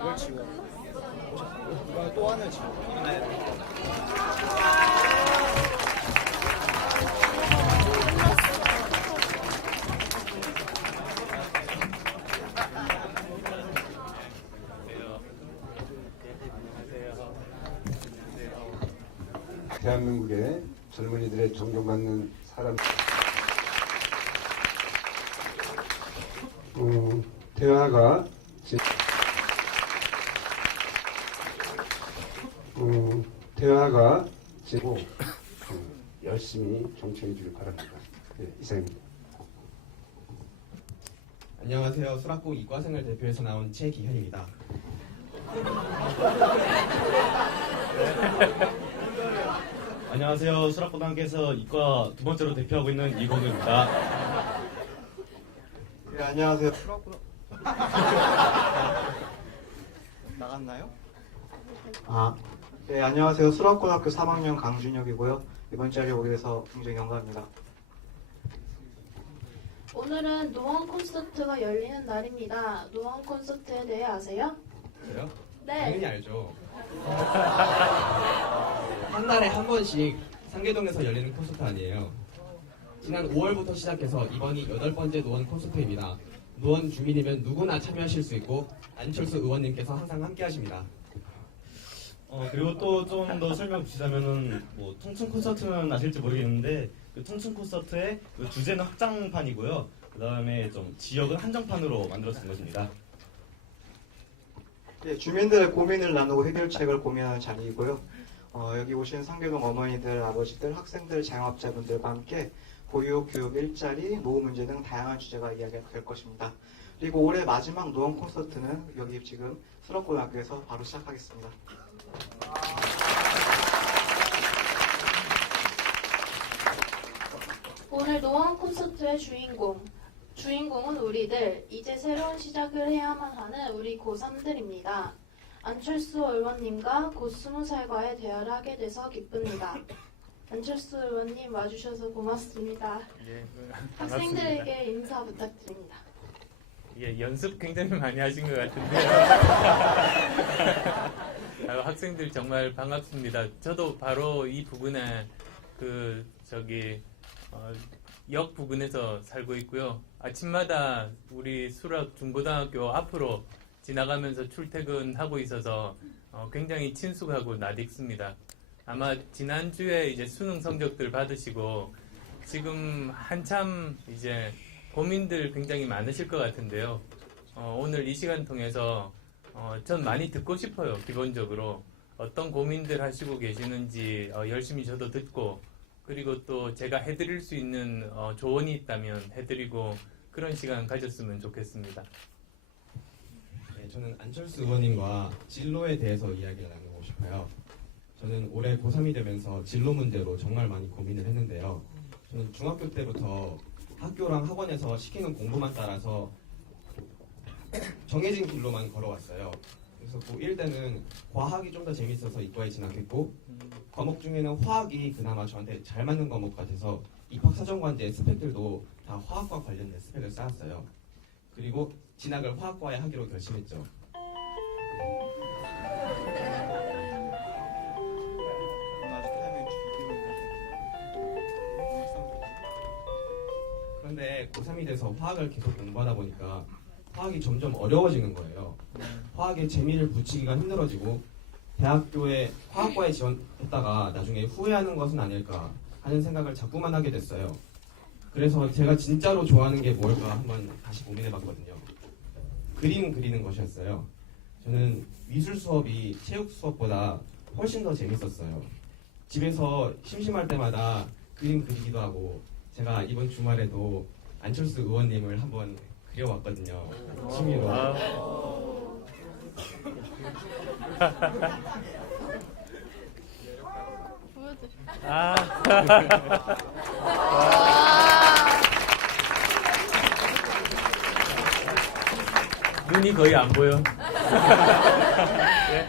이걸 지워. 이거 또 하나 지워. 대한민국의 젊은이들의 존경받는 사람. 대화가 되고 열심히 정치해 주길 바랍니다. 네, 이상입니다. 안녕하세요. 수락고 이과생을 대표해서 나온 최기현입니다. 안녕하세요. 수락고등학교에서 이과 두 번째로 대표하고 있는 이건우입니다. 네, 안녕하세요. 나갔나요? 네, 안녕하세요. 수락고등학교 3학년 강준혁이고요. 이번 자리에 오게 돼서 굉장히 영광입니다. 오늘은 노원 콘서트가 열리는 날입니다. 노원 콘서트에 대해 아세요? 그래요? 네. 당연히 알죠. 한 달에 한 번씩 상계동에서 열리는 콘서트 아니에요. 지난 5월부터 시작해서 이번이 8번째 노원 콘서트입니다. 노원 주민이면 누구나 참여하실 수 있고 안철수 의원님께서 항상 함께 하십니다. 그리고 또 좀 더 설명 주시자면은 뭐 퉁퉁 콘서트는 아실지 모르겠는데 그 퉁퉁 콘서트의 그 주제는 확장판이고요. 그 다음에 좀 지역은 한정판으로 만들어진 것입니다. 네, 주민들의 고민을 나누고 해결책을 고민하는 자리이고요. 여기 오신 상계동 어머니들, 아버지들, 학생들, 자영업자분들과 함께 보육, 교육, 일자리, 노후 문제 등 다양한 주제가 이야기가 될 것입니다. 그리고 올해 마지막 노원 콘서트는 여기 지금 수락고등학교에서 바로 시작하겠습니다. 오늘 노원 콘서트의 주인공은 우리들, 이제 새로운 시작을 해야만 하는 우리 고3들입니다. 안철수 의원님과 곧 20살과의 대화를 하게 돼서 기쁩니다. 안철수 의원님 와주셔서 고맙습니다. 예, 학생들에게 인사 부탁드립니다. 예, 연습 굉장히 많이 하신 것 같은데요. 학생들 정말 반갑습니다. 저도 바로 이 부근에 역 부근에서 살고 있고요. 아침마다 우리 수락 중고등학교 앞으로 지나가면서 출퇴근하고 있어서 굉장히 친숙하고 낯익습니다. 아마 지난주에 이제 수능 성적들 받으시고 지금 한참 이제 고민들 굉장히 많으실 것 같은데요. 오늘 이 시간 통해서 전 많이 듣고 싶어요. 기본적으로 어떤 고민들 하시고 계시는지 열심히 저도 듣고 그리고 또 제가 해드릴 수 있는 조언이 있다면 해드리고 그런 시간 가졌으면 좋겠습니다. 네, 저는 안철수 의원님과 진로에 대해서 이야기를 나누고 싶어요. 저는 올해 고3이 되면서 진로 문제로 정말 많이 고민을 했는데요. 저는 중학교 때부터 학교랑 학원에서 시키는 공부만 따라서 정해진 길로만 걸어왔어요. 그래서 고1 때는 과학이 좀 더 재밌어서 이과에 진학했고 과목 중에는 화학이 그나마 저한테 잘 맞는 과목 같아서 입학사정관제 스펙들도 다 화학과 관련된 스펙을 쌓았어요. 그리고 진학을 화학과에 하기로 결심했죠. 그런데 고3이 돼서 화학을 계속 공부하다 보니까 화학이 점점 어려워지는 거예요. 화학에 재미를 붙이기가 힘들어지고 대학교에 화학과에 지원했다가 나중에 후회하는 것은 아닐까 하는 생각을 자꾸만 하게 됐어요. 그래서 제가 진짜로 좋아하는 게 뭘까 한번 다시 고민해봤거든요. 그림 그리는 것이었어요. 저는 미술 수업이 체육 수업보다 훨씬 더 재밌었어요. 집에서 심심할 때마다 그림 그리기도 하고 제가 이번 주말에도 안철수 의원님을 한번 그려왔거든요. 취미로. 눈이 거의 안 보여. 예.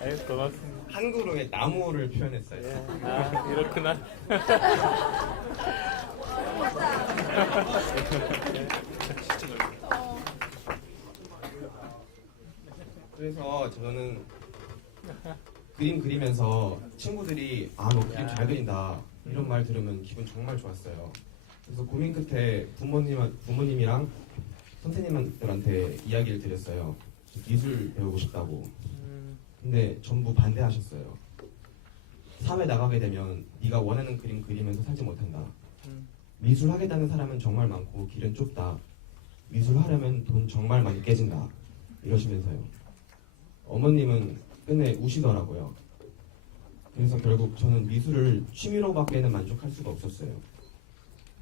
아유, 고맙습니다. 한 그루의 나무를 표현했어요. 아, 이렇구나. 그래서 저는 그림 그리면서 친구들이 아 너 그림 잘 그린다 이런 말 들으면 기분 정말 좋았어요. 그래서 고민 끝에 부모님이랑 선생님들한테 이야기를 드렸어요. 저 미술 배우고 싶다고. 근데 전부 반대하셨어요. 사회 나가게 되면 네가 원하는 그림 그리면서 살지 못한다. 미술 하겠다는 사람은 정말 많고 길은 좁다. 미술 하려면 돈 정말 많이 깨진다. 이러시면서요. 어머님은 끝내 우시더라고요. 그래서 결국 저는 미술을 취미로밖에는 만족할 수가 없었어요.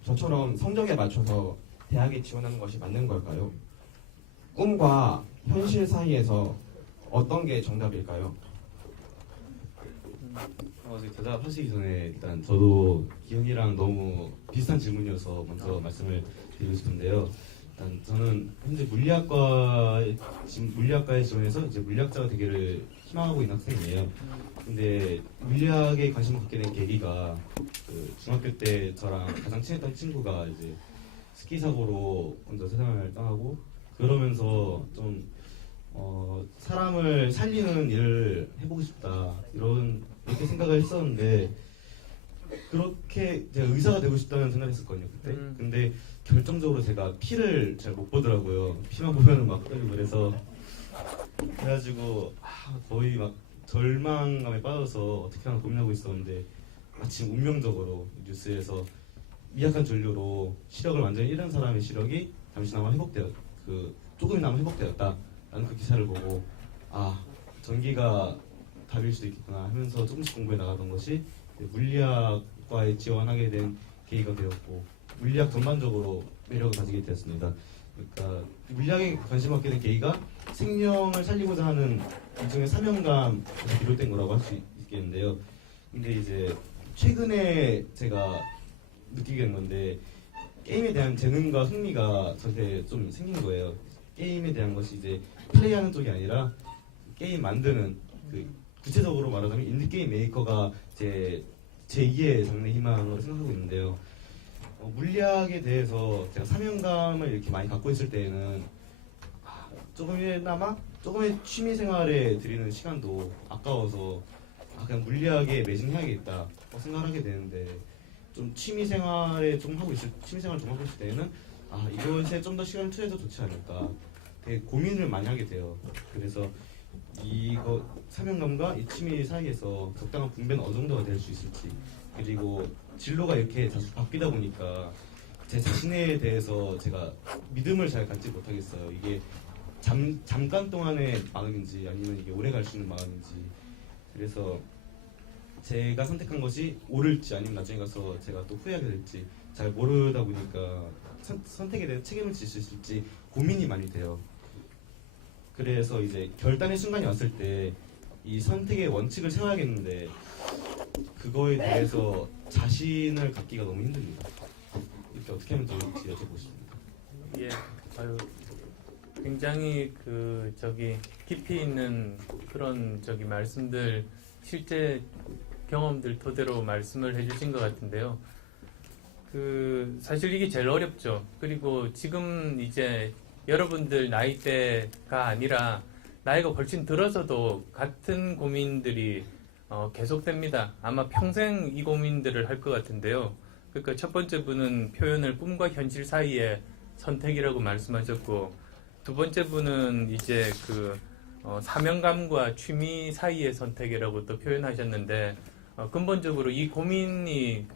저처럼 성적에 맞춰서 대학에 지원하는 것이 맞는 걸까요? 꿈과 현실 사이에서 어떤 게 정답일까요? 대답하시기 전에 일단 저도 기현이랑 너무 비슷한 질문이어서 먼저 말씀을 드리고 싶은데요. 일단 저는 현재 물리학과에 지원해서 이제 물리학자가 되기를 희망하고 있는 학생이에요. 근데 물리학에 관심을 갖게 된 계기가 그 중학교 때 저랑 가장 친했던 친구가 이제 스키 사고로 먼저 세상을 떠나고 그러면서 좀 사람을 살리는 일을 해보고 싶다 이렇게 생각을 했었는데 그렇게 제가 의사가 되고 싶다는 생각을 했었거든요 그때. 근데 결정적으로 제가 피를 잘 못 보더라고요. 피만 보면은 막 떨리고 그래가지고 거의 막 절망감에 빠져서 어떻게 하나 고민하고 있었는데 마침 운명적으로 뉴스에서 미약한 전류로 시력을 완전히 잃은 사람의 시력이 잠시나마 조금이나마 회복되었다라는 그 기사를 보고 전기가 답일 수도 있겠구나 하면서 조금씩 공부해 나가던 것이 물리학과에 지원하게 된 계기가 되었고 물리학 전반적으로 매력을 가지게 되었습니다. 그러니까 물리학에 관심을 갖게 된 계기가 생명을 살리고자 하는 일종의 사명감에서 비롯된 거라고 할 수 있겠는데요. 근데 이제 최근에 제가 느끼게 된 건데 게임에 대한 재능과 흥미가 저한테 좀 생긴 거예요. 게임에 대한 것이 이제 플레이하는 쪽이 아니라 게임 만드는 구체적으로 말하자면 인디게임 메이커가 제 제2의 장래 희망으로 생각하고 있는데요. 물리학에 대해서 제가 사명감을 이렇게 많이 갖고 있을 때에는 조금의 취미 생활에 들이는 시간도 아까워서 그냥 물리학에 매진해야겠다 생각하게 되는데 좀 취미 생활을 좀 하고 있을 때에는 이것에 좀 더 시간을 투여해도 좋지 않을까 되게 고민을 많이 하게 돼요. 그래서 이거 사명감과 이 취미 사이에서 적당한 분배는 어느 정도가 될 수 있을지 그리고 진로가 이렇게 자주 바뀌다 보니까 제 자신에 대해서 제가 믿음을 잘 갖지 못하겠어요. 이게 잠깐 동안의 마음인지 아니면 이게 오래 갈 수 있는 마음인지 그래서 제가 선택한 것이 옳을지 아니면 나중에 가서 제가 또 후회하게 될지 잘 모르다 보니까 선택에 대해 책임을 질 수 있을지 고민이 많이 돼요. 그래서 이제 결단의 순간이 왔을 때 이 선택의 원칙을 세워야겠는데 그거에 대해서 자신을 갖기가 너무 힘듭니다. 이렇게 어떻게 하면 좋을지 여쭤보고 싶습니다. 예, 굉장히 깊이 있는 그런 말씀들, 실제 경험들 토대로 말씀을 해주신 것 같은데요. 사실 이게 제일 어렵죠. 그리고 지금 이제 여러분들 나이대가 아니라 나이가 훨씬 들어서도 같은 고민들이 계속됩니다. 아마 평생 이 고민들을 할 것 같은데요. 그러니까 첫 번째 분은 표현을 꿈과 현실 사이의 선택이라고 말씀하셨고, 두 번째 분은 이제 사명감과 취미 사이의 선택이라고 또 표현하셨는데, 근본적으로 이 고민이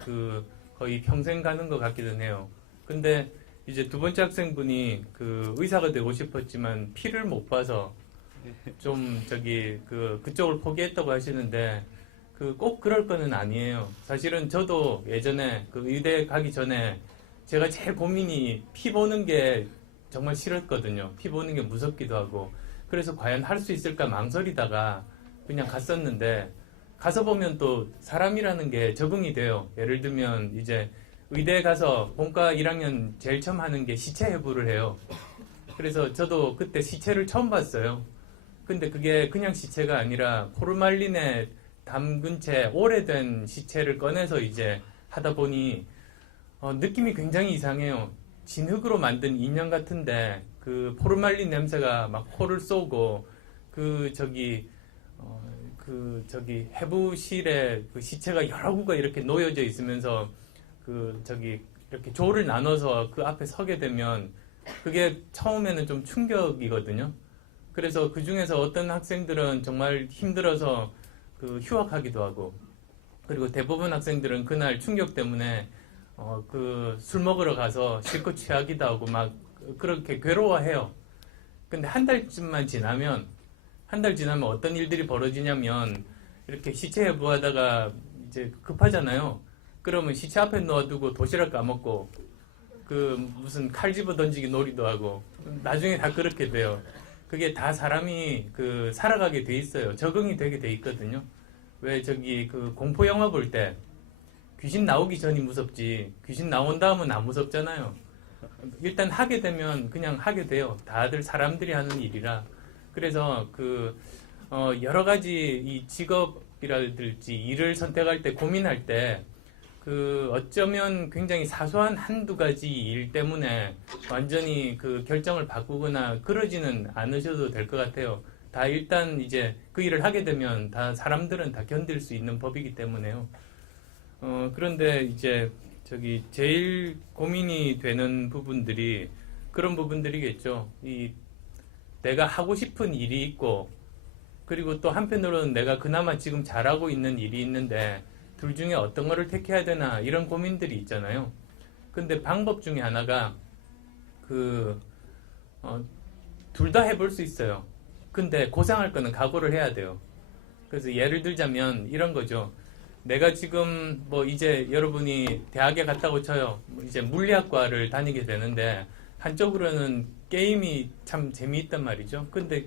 거의 평생 가는 것 같기는 해요. 근데 이제 두 번째 학생분이 의사가 되고 싶었지만 피를 못 봐서 좀 그쪽을 포기했다고 하시는데 꼭 그럴 거는 아니에요. 사실은 저도 예전에 의대 가기 전에 제가 제일 고민이 피 보는 게 정말 싫었거든요. 피 보는 게 무섭기도 하고 그래서 과연 할 수 있을까 망설이다가 그냥 갔었는데 가서 보면 또 사람이라는 게 적응이 돼요. 예를 들면 이제 의대에 가서 본과 1학년 제일 처음 하는 게 시체 해부를 해요. 그래서 저도 그때 시체를 처음 봤어요. 근데 그게 그냥 시체가 아니라 포르말린에 담근 채 오래된 시체를 꺼내서 이제 하다 보니 느낌이 굉장히 이상해요. 진흙으로 만든 인형 같은데 포르말린 냄새가 막 코를 쏘고 해부실에 그 시체가 여러 구가 이렇게 놓여져 있으면서 이렇게 조를 나눠서 그 앞에 서게 되면 그게 처음에는 좀 충격이거든요. 그래서 그 중에서 어떤 학생들은 정말 힘들어서 휴학하기도 하고, 그리고 대부분 학생들은 그날 충격 때문에 술 먹으러 가서 실컷 취하기도 하고 막 그렇게 괴로워해요. 근데 한 달쯤만 지나면 어떤 일들이 벌어지냐면, 이렇게 시체 해부하다가 이제 급하잖아요. 그러면 시체 앞에 놓아두고 도시락 까먹고 무슨 칼 집어 던지기 놀이도 하고 나중에 다 그렇게 돼요. 그게 다 사람이 살아가게 돼 있어요. 적응이 되게 돼 있거든요. 왜 공포 영화 볼 때 귀신 나오기 전이 무섭지 귀신 나온 다음은 안 무섭잖아요. 일단 하게 되면 그냥 하게 돼요. 다들 사람들이 하는 일이라. 그래서 여러 가지 이 직업이라든지 일을 선택할 때 고민할 때 어쩌면 굉장히 사소한 한두 가지 일 때문에 완전히 결정을 바꾸거나 그러지는 않으셔도 될 것 같아요. 다 일단 이제 그 일을 하게 되면 다 사람들은 다 견딜 수 있는 법이기 때문에요. 그런데 이제 제일 고민이 되는 부분들이 그런 부분들이겠죠. 내가 하고 싶은 일이 있고, 그리고 또 한편으로는 내가 그나마 지금 잘하고 있는 일이 있는데 둘 중에 어떤 거를 택해야 되나 이런 고민들이 있잖아요. 근데 방법 중에 하나가 둘 다 해볼 수 있어요. 근데 고생할 거는 각오를 해야 돼요. 그래서 예를 들자면 이런 거죠. 내가 지금 이제 여러분이 대학에 갔다고 쳐요. 이제 물리학과를 다니게 되는데 한쪽으로는 게임이 참 재미있단 말이죠. 근데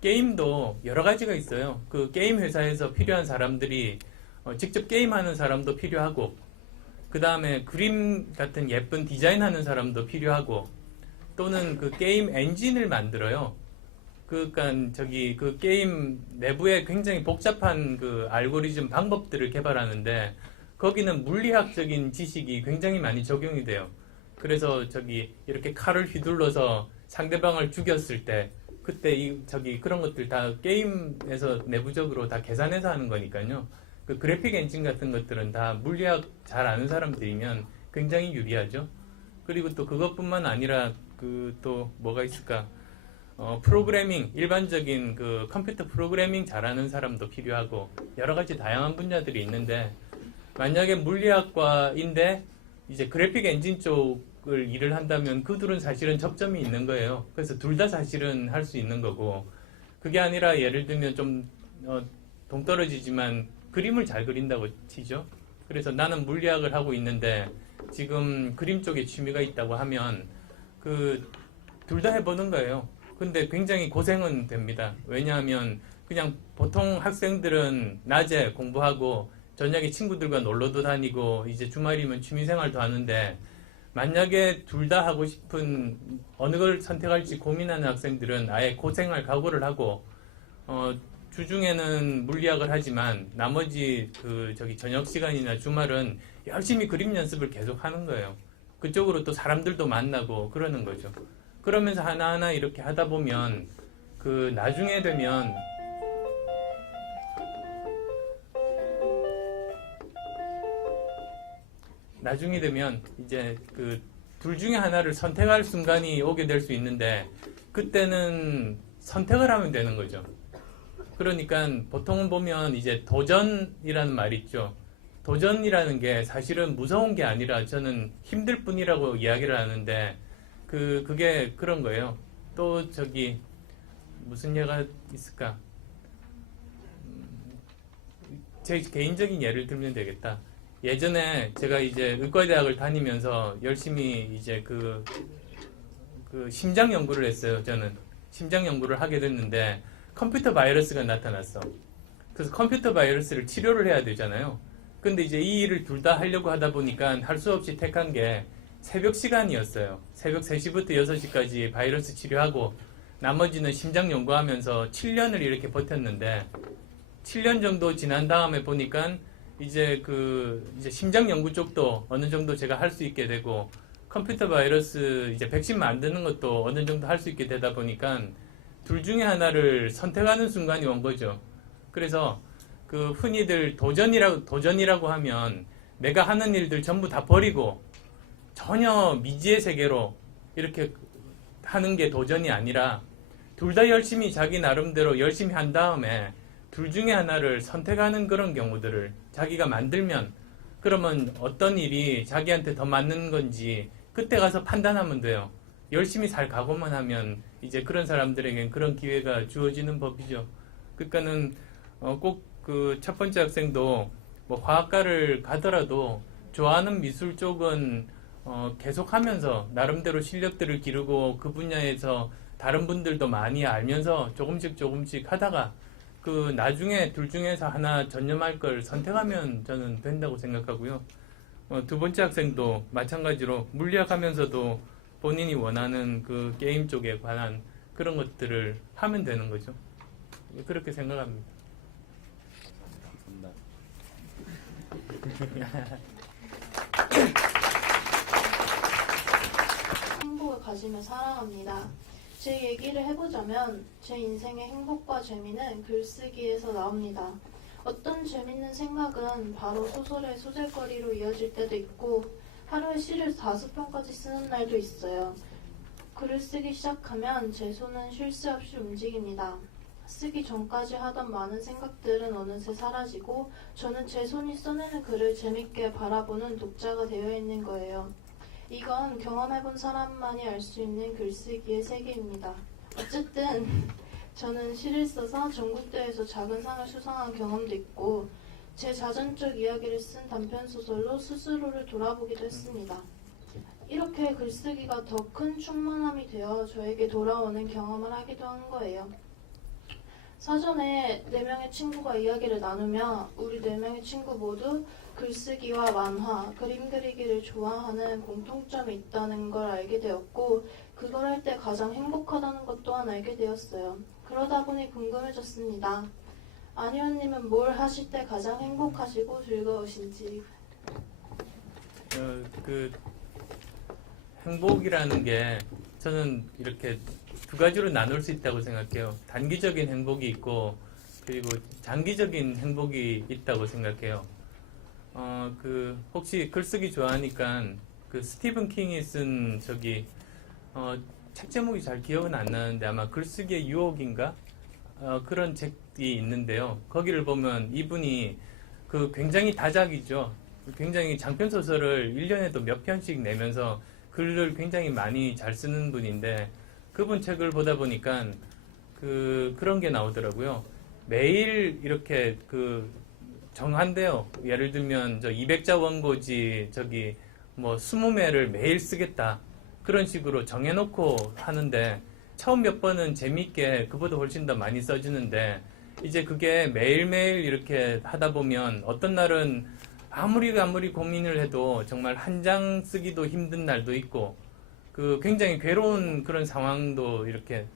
게임도 여러 가지가 있어요. 그 게임 회사에서 필요한 사람들이 직접 게임하는 사람도 필요하고, 그 다음에 그림 같은 예쁜 디자인하는 사람도 필요하고, 또는 그 게임 엔진을 만들어요. 그러니까 그 게임 내부에 굉장히 복잡한 알고리즘 방법들을 개발하는,데 거기는 물리학적인 지식이 굉장히 많이 적용이 돼요. 그래서 이렇게 칼을 휘둘러서 상대방을 죽였을 때 그때 그런 것들 다 게임에서 내부적으로 다 계산해서 하는 거니까요. 그 그래픽 엔진 같은 것들은 다 물리학 잘 아는 사람들이면 굉장히 유리하죠. 그리고 또 그것뿐만 아니라 또 뭐가 있을까? 프로그래밍, 일반적인 컴퓨터 프로그래밍 잘하는 사람도 필요하고 여러 가지 다양한 분야들이 있는데, 만약에 물리학과인데 이제 그래픽 엔진 쪽을 일을 한다면 그 둘은 사실은 접점이 있는 거예요. 그래서 둘 다 사실은 할 수 있는 거고, 그게 아니라 예를 들면 좀 동떨어지지만 그림을 잘 그린다고 치죠. 그래서 나는 물리학을 하고 있는데 지금 그림 쪽에 취미가 있다고 하면 둘 다 해보는 거예요. 근데 굉장히 고생은 됩니다. 왜냐하면 그냥 보통 학생들은 낮에 공부하고 저녁에 친구들과 놀러도 다니고 이제 주말이면 취미생활도 하는데, 만약에 둘 다 하고 싶은 어느 걸 선택할지 고민하는 학생들은 아예 고생할 각오를 하고 주중에는 물리학을 하지만 나머지 저녁 시간이나 주말은 열심히 그림 연습을 계속 하는 거예요. 그쪽으로 또 사람들도 만나고 그러는 거죠. 그러면서 하나하나 이렇게 하다 보면 나중에 되면 이제 둘 중에 하나를 선택할 순간이 오게 될 수 있는데, 그때는 선택을 하면 되는 거죠. 그러니까 보통은 보면 이제 도전이라는 말이 있죠. 도전이라는 게 사실은 무서운 게 아니라 저는 힘들 뿐이라고 이야기를 하는데, 그게 그런 거예요. 또 무슨 예가 있을까? 제 개인적인 예를 들면 되겠다. 예전에 제가 이제 의과대학을 다니면서 열심히 이제 심장 연구를 했어요. 저는 심장 연구를 하게 됐는데 컴퓨터 바이러스가 나타났어. 그래서 컴퓨터 바이러스를 치료를 해야 되잖아요. 근데 이제 이 일을 둘 다 하려고 하다 보니까 할 수 없이 택한 게 새벽 시간이었어요. 새벽 3시부터 6시까지 바이러스 치료하고 나머지는 심장 연구하면서 7년을 이렇게 버텼는데, 7년 정도 지난 다음에 보니까 이제 심장 연구 쪽도 어느 정도 제가 할 수 있게 되고, 컴퓨터 바이러스 이제 백신 만드는 것도 어느 정도 할 수 있게 되다 보니까 둘 중에 하나를 선택하는 순간이 온 거죠. 그래서 그 흔히들 도전이라고 하면 내가 하는 일들 전부 다 버리고 전혀 미지의 세계로 이렇게 하는 게 도전이 아니라 둘 다 열심히 자기 나름대로 열심히 한 다음에 둘 중에 하나를 선택하는 그런 경우들을 자기가 만들면 그러면 어떤 일이 자기한테 더 맞는 건지 그때 가서 판단하면 돼요. 열심히 잘 각오만 하면 이제 그런 사람들에겐 그런 기회가 주어지는 법이죠. 그러니까는 꼭 그 첫 번째 학생도 뭐 화학과를 가더라도 좋아하는 미술 쪽은 계속하면서 나름대로 실력들을 기르고 그 분야에서 다른 분들도 많이 알면서 조금씩 하다가 그 나중에 둘 중에서 하나 전념할 걸 선택하면 저는 된다고 생각하고요. 두 번째 학생도 마찬가지로 물리학 하면서도 본인이 원하는 그 게임 쪽에 관한 그런 것들을 하면 되는 거죠. 그렇게 생각합니다. 행복을 가지며 살아갑니다. 제 얘기를 해보자면 제 인생의 행복과 재미는 글쓰기에서 나옵니다. 어떤 재밌는 생각은 바로 소설의 소재거리로 이어질 때도 있고 하루에 시를 5편까지 쓰는 날도 있어요. 글을 쓰기 시작하면 제 손은 쉴 새 없이 움직입니다. 쓰기 전까지 하던 많은 생각들은 어느새 사라지고 저는 제 손이 써내는 글을 재밌게 바라보는 독자가 되어 있는 거예요. 이건 경험해본 사람만이 알 수 있는 글쓰기의 세계입니다. 어쨌든 저는 시를 써서 전국대회에서 작은 상을 수상한 경험도 있고 제 자전적 이야기를 쓴 단편소설로 스스로를 돌아보기도 했습니다. 이렇게 글쓰기가 더 큰 충만함이 되어 저에게 돌아오는 경험을 하기도 한 거예요. 사전에 4명의 친구가 이야기를 나누며 우리 4명의 친구 모두 글쓰기와 만화, 그림 그리기를 좋아하는 공통점이 있다는 걸 알게 되었고 그걸 할 때 가장 행복하다는 것 또한 알게 되었어요. 그러다 보니 궁금해졌습니다. 안희원님은 뭘 하실 때 가장 행복하시고 즐거우신지. 그 행복이라는 게 저는 이렇게 두 가지로 나눌 수 있다고 생각해요. 단기적인 행복이 있고 그리고 장기적인 행복이 있다고 생각해요. 혹시 글쓰기 좋아하니까 그 스티븐 킹이 쓴 책 제목이 잘 기억은 안 나는데 아마 글쓰기의 유혹인가? 그런 책이 있는데요. 거기를 보면 이분이 그 굉장히 다작이죠. 굉장히 장편 소설을 1년에도 몇 편씩 내면서 글을 굉장히 많이 잘 쓰는 분인데 그분 책을 보다 보니까 그런 게 나오더라고요. 매일 이렇게 정한대요. 예를 들면 200자 원고지 20매를 매일 쓰겠다. 그런 식으로 정해놓고 하는데 처음 몇 번은 재밌게 그보다 훨씬 더 많이 써주는데 이제 그게 매일매일 이렇게 하다 보면 어떤 날은 아무리 고민을 해도 정말 한 장 쓰기도 힘든 날도 있고 굉장히 괴로운 그런 상황도 이렇게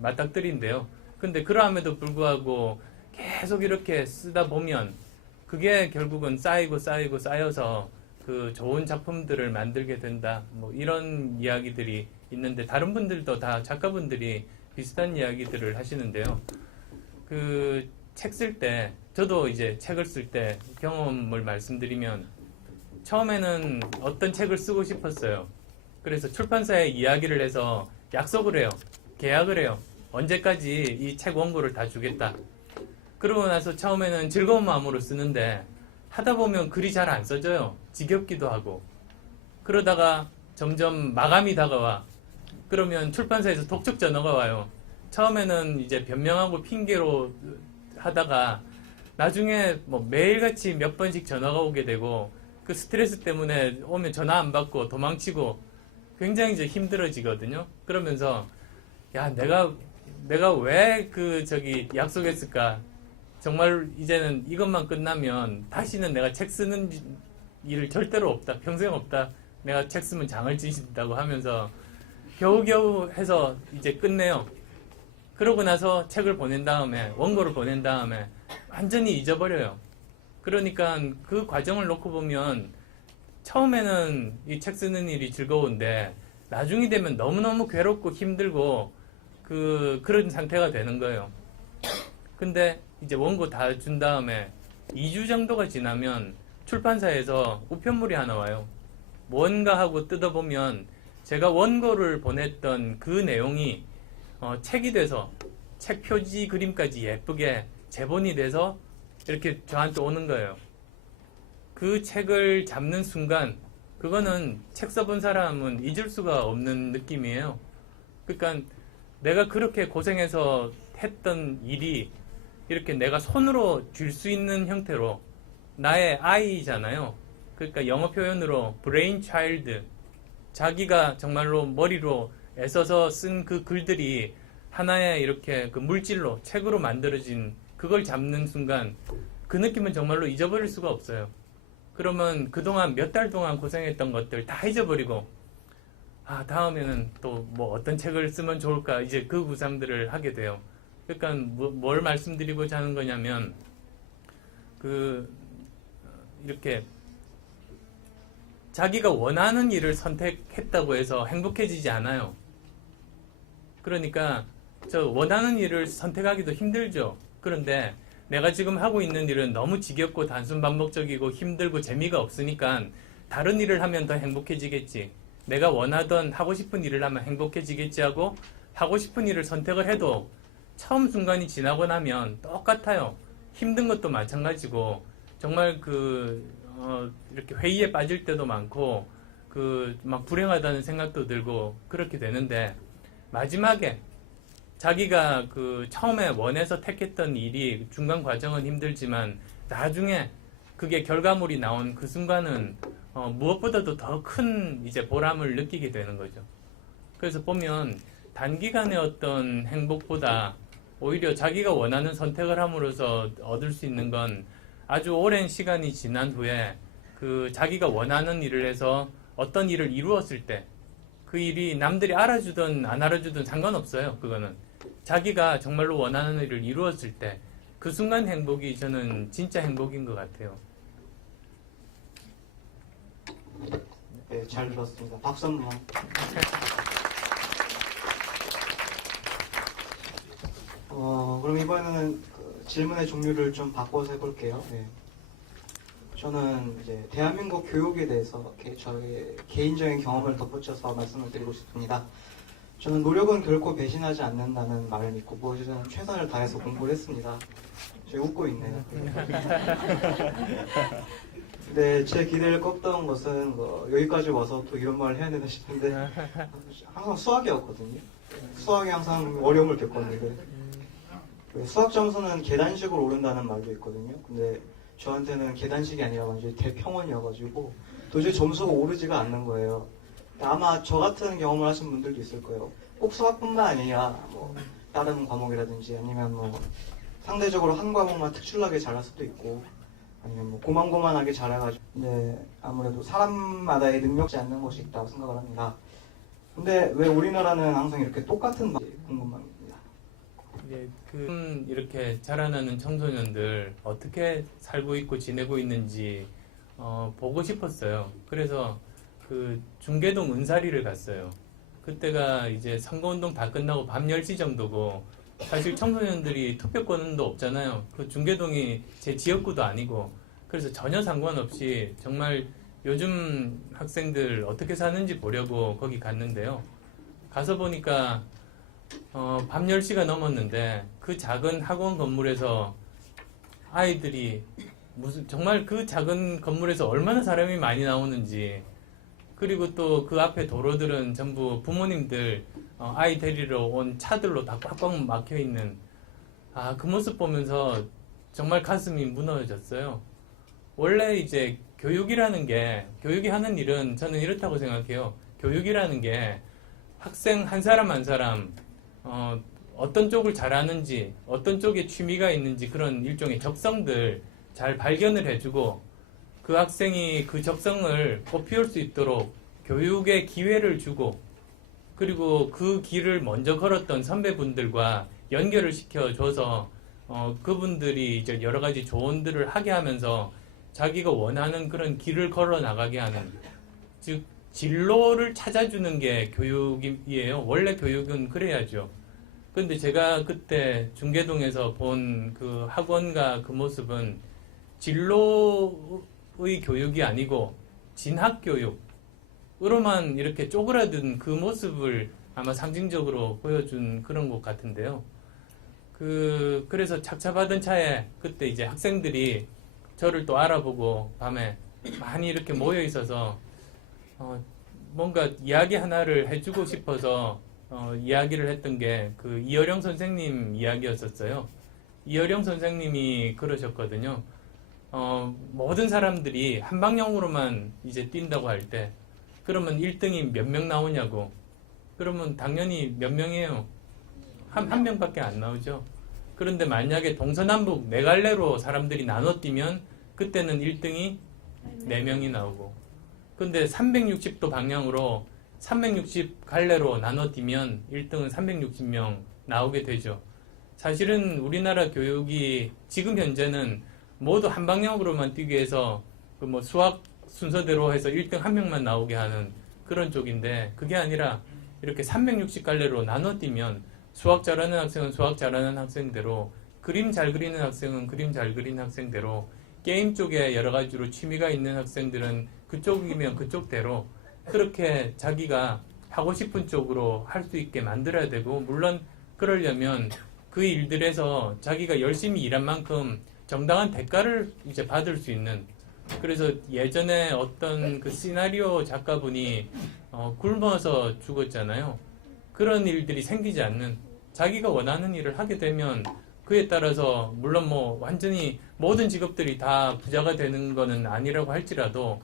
맞닥뜨린대요. 근데 그러함에도 불구하고 계속 이렇게 쓰다 보면 그게 결국은 쌓여서 좋은 작품들을 만들게 된다. 이런 이야기들이 있는데 다른 분들도 다 작가분들이 비슷한 이야기들을 하시는데요. 책 쓸 때 저도 이제 책을 쓸 때 경험을 말씀드리면 처음에는 어떤 책을 쓰고 싶었어요. 그래서 출판사에 이야기를 해서 약속을 해요. 계약을 해요. 언제까지 이 책 원고를 다 주겠다. 그러고 나서 처음에는 즐거운 마음으로 쓰는데 하다 보면 글이 잘 안 써져요. 지겹기도 하고. 그러다가 점점 마감이 다가와. 그러면 출판사에서 독촉 전화가 와요. 처음에는 이제 변명하고 핑계로 하다가 나중에 매일같이 몇 번씩 전화가 오게 되고 그 스트레스 때문에 오면 전화 안 받고 도망치고 굉장히 이제 힘들어지거든요. 그러면서 야 내가 왜 약속했을까? 정말 이제는 이것만 끝나면 다시는 내가 책 쓰는 일을 절대로 없다. 평생 없다. 내가 책 쓰면 장을 지신다고 하면서 겨우겨우 해서 이제 끝내요. 그러고 나서 책을 보낸 다음에 원고를 보낸 다음에 완전히 잊어버려요. 그러니까 그 과정을 놓고 보면 처음에는 이 책 쓰는 일이 즐거운데 나중이 되면 너무너무 괴롭고 힘들고 그런 상태가 되는 거예요. 근데 이제 원고 다 준 다음에 2주 정도가 지나면 출판사에서 우편물이 하나 와요. 뭔가 하고 뜯어보면 제가 원고를 보냈던 그 내용이 책이 돼서 책 표지 그림까지 예쁘게 재본이 돼서 이렇게 저한테 오는 거예요. 그 책을 잡는 순간 그거는 책 써본 사람은 잊을 수가 없는 느낌이에요. 그러니까 내가 그렇게 고생해서 했던 일이 이렇게 내가 손으로 쥘 수 있는 형태로 나의 아이잖아요. 그러니까 영어 표현으로 brain child, 자기가 정말로 머리로 애써서 쓴 그 글들이 하나의 이렇게 그 물질로 책으로 만들어진 그걸 잡는 순간 그 느낌은 정말로 잊어버릴 수가 없어요. 그러면 그동안 몇 달 동안 고생했던 것들 다 잊어버리고 다음에는 또 뭐 어떤 책을 쓰면 좋을까 이제 그 구상들을 하게 돼요. 그러니까 뭘 말씀드리고자 하는 거냐면 이렇게 자기가 원하는 일을 선택했다고 해서 행복해지지 않아요. 그러니까 저 원하는 일을 선택하기도 힘들죠. 그런데 내가 지금 하고 있는 일은 너무 지겹고 단순 반복적이고 힘들고 재미가 없으니까 다른 일을 하면 더 행복해지겠지. 내가 원하던 하고 싶은 일을 하면 행복해지겠지 하고 하고 싶은 일을 선택을 해도 처음 순간이 지나고 나면 똑같아요. 힘든 것도 마찬가지고 정말 이렇게 회의에 빠질 때도 많고 막 불행하다는 생각도 들고 그렇게 되는데 마지막에 자기가 처음에 원해서 택했던 일이 중간 과정은 힘들지만 나중에 그게 결과물이 나온 그 순간은 무엇보다도 더 큰 이제 보람을 느끼게 되는 거죠. 그래서 보면 단기간의 어떤 행복보다 오히려 자기가 원하는 선택을 함으로써 얻을 수 있는 건 아주 오랜 시간이 지난 후에 자기가 원하는 일을 해서 어떤 일을 이루었을 때 그 일이 남들이 알아주든 안 알아주든 상관없어요. 그거는 자기가 정말로 원하는 일을 이루었을 때 그 순간 행복이 저는 진짜 행복인 것 같아요. 네, 잘 들었습니다. 박수 한번. 그럼 이번에는 질문의 종류를 좀 바꿔서 해볼게요. 네. 저는 이제 대한민국 교육에 대해서 저의 개인적인 경험을 덧붙여서 말씀을 드리고 싶습니다. 저는 노력은 결코 배신하지 않는다는 말을 믿고 무엇이든 최선을 다해서 공부를 했습니다. 제가 웃고 있네요. 네, 제 기대를 꺾던 것은 여기까지 와서 또 이런 말을 해야 되나 싶은데 항상 수학이었거든요. 수학이 항상 어려움을 겪었는데 수학 점수는 계단식으로 오른다는 말도 있거든요. 근데 저한테는 계단식이 아니라 완전히 대평원이어가지고 도저히 점수가 오르지가 않는 거예요. 아마 저 같은 경험을 하신 분들도 있을 거예요. 꼭 수학뿐만 아니라 뭐 다른 과목이라든지 아니면 뭐 상대적으로 한 과목만 특출나게 잘할 수도 있고 아니면 뭐 고만고만하게 잘해가지고 근데 아무래도 사람마다의 능력지 않는 것이 있다고 생각을 합니다. 근데 왜 우리나라는 항상 이렇게 똑같은 맛이 궁금합니다. 예, 이렇게 자라나는 청소년들 어떻게 살고 있고 지내고 있는지 보고 싶었어요. 그래서 중계동 은사리를 갔어요. 그때가 이제 선거운동 다 끝나고 밤 10시 정도고 사실 청소년들이 투표권도 없잖아요. 중계동이 제 지역구도 아니고 그래서 전혀 상관없이 정말 요즘 학생들 어떻게 사는지 보려고 거기 갔는데요. 가서 보니까 밤 10시가 넘었는데 그 작은 학원 건물에서 아이들이 정말 그 작은 건물에서 얼마나 사람이 많이 나오는지 그리고 또 그 앞에 도로들은 전부 부모님들 아이 데리러 온 차들로 다 꽉꽉 막혀 있는 그 모습 보면서 정말 가슴이 무너졌어요. 원래 이제 교육이 하는 일은 저는 이렇다고 생각해요. 교육이라는 게 학생 한 사람 한 사람 어떤 쪽을 잘하는지 어떤 쪽에 취미가 있는지 그런 일종의 적성들 잘 발견을 해주고 그 학생이 그 적성을 꽃피울 수 있도록 교육의 기회를 주고 그리고 그 길을 먼저 걸었던 선배분들과 연결을 시켜줘서 그분들이 이제 여러 가지 조언들을 하게 하면서 자기가 원하는 그런 길을 걸어 나가게 하는 즉 진로를 찾아주는 게 교육이에요. 원래 교육은 그래야죠. 근데 제가 그때 중계동에서 본 그 학원과 그 모습은 진로의 교육이 아니고 진학 교육으로만 이렇게 쪼그라든 그 모습을 아마 상징적으로 보여준 그런 것 같은데요. 그래서 착잡하던 차에 그때 이제 학생들이 저를 또 알아보고 밤에 많이 이렇게 모여 있어서 뭔가 이야기 하나를 해주고 싶어서 이야기를 했던 게 그 이어령 선생님 이야기였었어요. 이어령 선생님이 그러셨거든요. 모든 사람들이 한 방향으로만 이제 뛴다고 할 때, 그러면 1등이 몇 명 나오냐고. 그러면 당연히 몇 명이에요? 한 명밖에 안 나오죠. 그런데 만약에 동서남북 네 갈래로 사람들이 나눠 뛰면 그때는 1등이 4명이 나오고. 근데 360도 방향으로 360 갈래로 나눠 뛰면 1등은 360명 나오게 되죠. 사실은 우리나라 교육이 지금 현재는 모두 한 방향으로만 뛰기 위해서 그 뭐 수학 순서대로 해서 1등 한 명만 나오게 하는 그런 쪽인데, 그게 아니라 이렇게 360 갈래로 나눠 뛰면 수학 잘하는 학생은 수학 잘하는 학생대로, 그림 잘 그리는 학생은 그림 잘 그리는 학생대로, 게임 쪽에 여러 가지로 취미가 있는 학생들은 그쪽이면 그쪽대로 그렇게 자기가 하고 싶은 쪽으로 할 수 있게 만들어야 되고, 물론 그러려면 그 일들에서 자기가 열심히 일한 만큼 정당한 대가를 이제 받을 수 있는, 그래서 예전에 어떤 그 시나리오 작가분이 굶어서 죽었잖아요. 그런 일들이 생기지 않는, 자기가 원하는 일을 하게 되면 그에 따라서 물론 뭐 완전히 모든 직업들이 다 부자가 되는 거는 아니라고 할지라도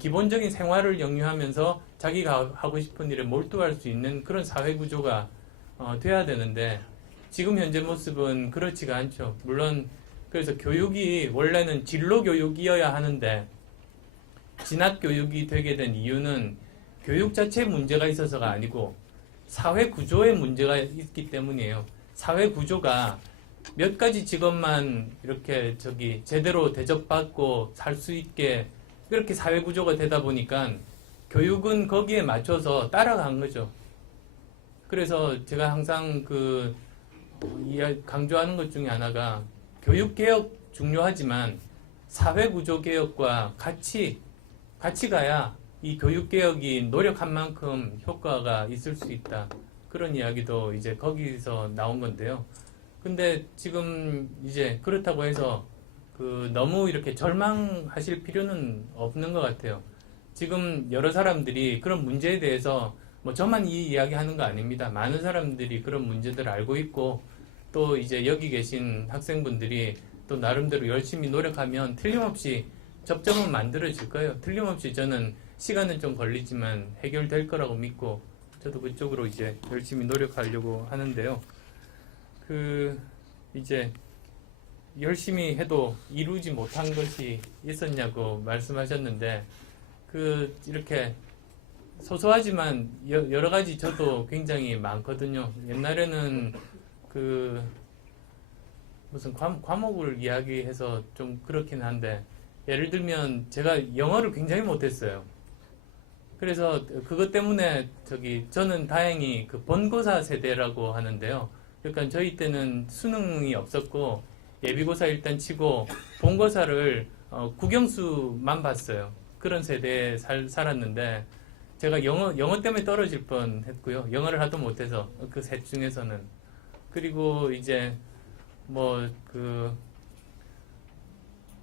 기본적인 생활을 영위하면서 자기가 하고 싶은 일에 몰두할 수 있는 그런 사회 구조가 돼야 되는데, 지금 현재 모습은 그렇지가 않죠. 물론 그래서 교육이 원래는 진로 교육이어야 하는데 진학 교육이 되게 된 이유는 교육 자체에 문제가 있어서가 아니고 사회 구조에 문제가 있기 때문이에요. 사회 구조가 몇 가지 직업만 이렇게 제대로 대접받고 살 수 있게 이렇게 사회 구조가 되다 보니까 교육은 거기에 맞춰서 따라간 거죠. 그래서 제가 항상 강조하는 것 중에 하나가, 교육개혁 중요하지만 사회구조개혁과 같이 가야 이 교육개혁이 노력한 만큼 효과가 있을 수 있다. 그런 이야기도 이제 거기서 나온 건데요. 근데 지금 이제 그렇다고 해서 너무 이렇게 절망하실 필요는 없는 것 같아요. 지금 여러 사람들이 그런 문제에 대해서 뭐 저만 이 이야기 하는 거 아닙니다. 많은 사람들이 그런 문제들을 알고 있고, 또 이제 여기 계신 학생분들이 또 나름대로 열심히 노력하면 틀림없이 접점은 만들어질 거예요. 틀림없이 저는 시간은 좀 걸리지만 해결될 거라고 믿고, 저도 그쪽으로 이제 열심히 노력하려고 하는데요. 이제 열심히 해도 이루지 못한 것이 있었냐고 말씀하셨는데, 이렇게 소소하지만 여러 가지 저도 굉장히 많거든요. 옛날에는 무슨 과목을 이야기해서 좀 그렇긴 한데, 예를 들면 제가 영어를 굉장히 못했어요. 그래서 그것 때문에 저는 다행히 본고사 세대라고 하는데요. 그러니까 저희 때는 수능이 없었고 예비고사 일단 치고 본고사를 국영수만 봤어요. 그런 세대에 살았는데, 제가 영어 때문에 떨어질 뻔했고요. 영어를 하도 못해서 그 셋 중에서는. 그리고 이제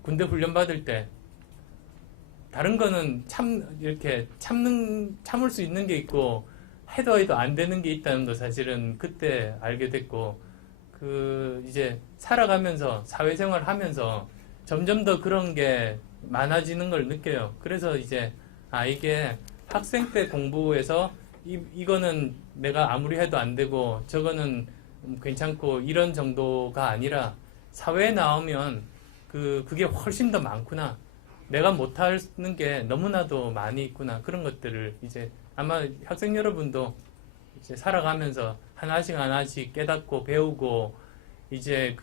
군대 훈련 받을 때 다른 거는 이렇게 참을 수 있는 게 있고 해도 안 되는 게 있다는 거 사실은 그때 알게 됐고, 이제 살아가면서 사회생활 하면서 점점 더 그런 게 많아지는 걸 느껴요. 그래서 이제 이게 학생 때 공부에서 이거는 내가 아무리 해도 안 되고 저거는 괜찮고 이런 정도가 아니라, 사회에 나오면 그게 훨씬 더 많구나, 내가 못하는 게 너무나도 많이 있구나, 그런 것들을 이제 아마 학생 여러분도 이제 살아가면서 하나씩 깨닫고 배우고 이제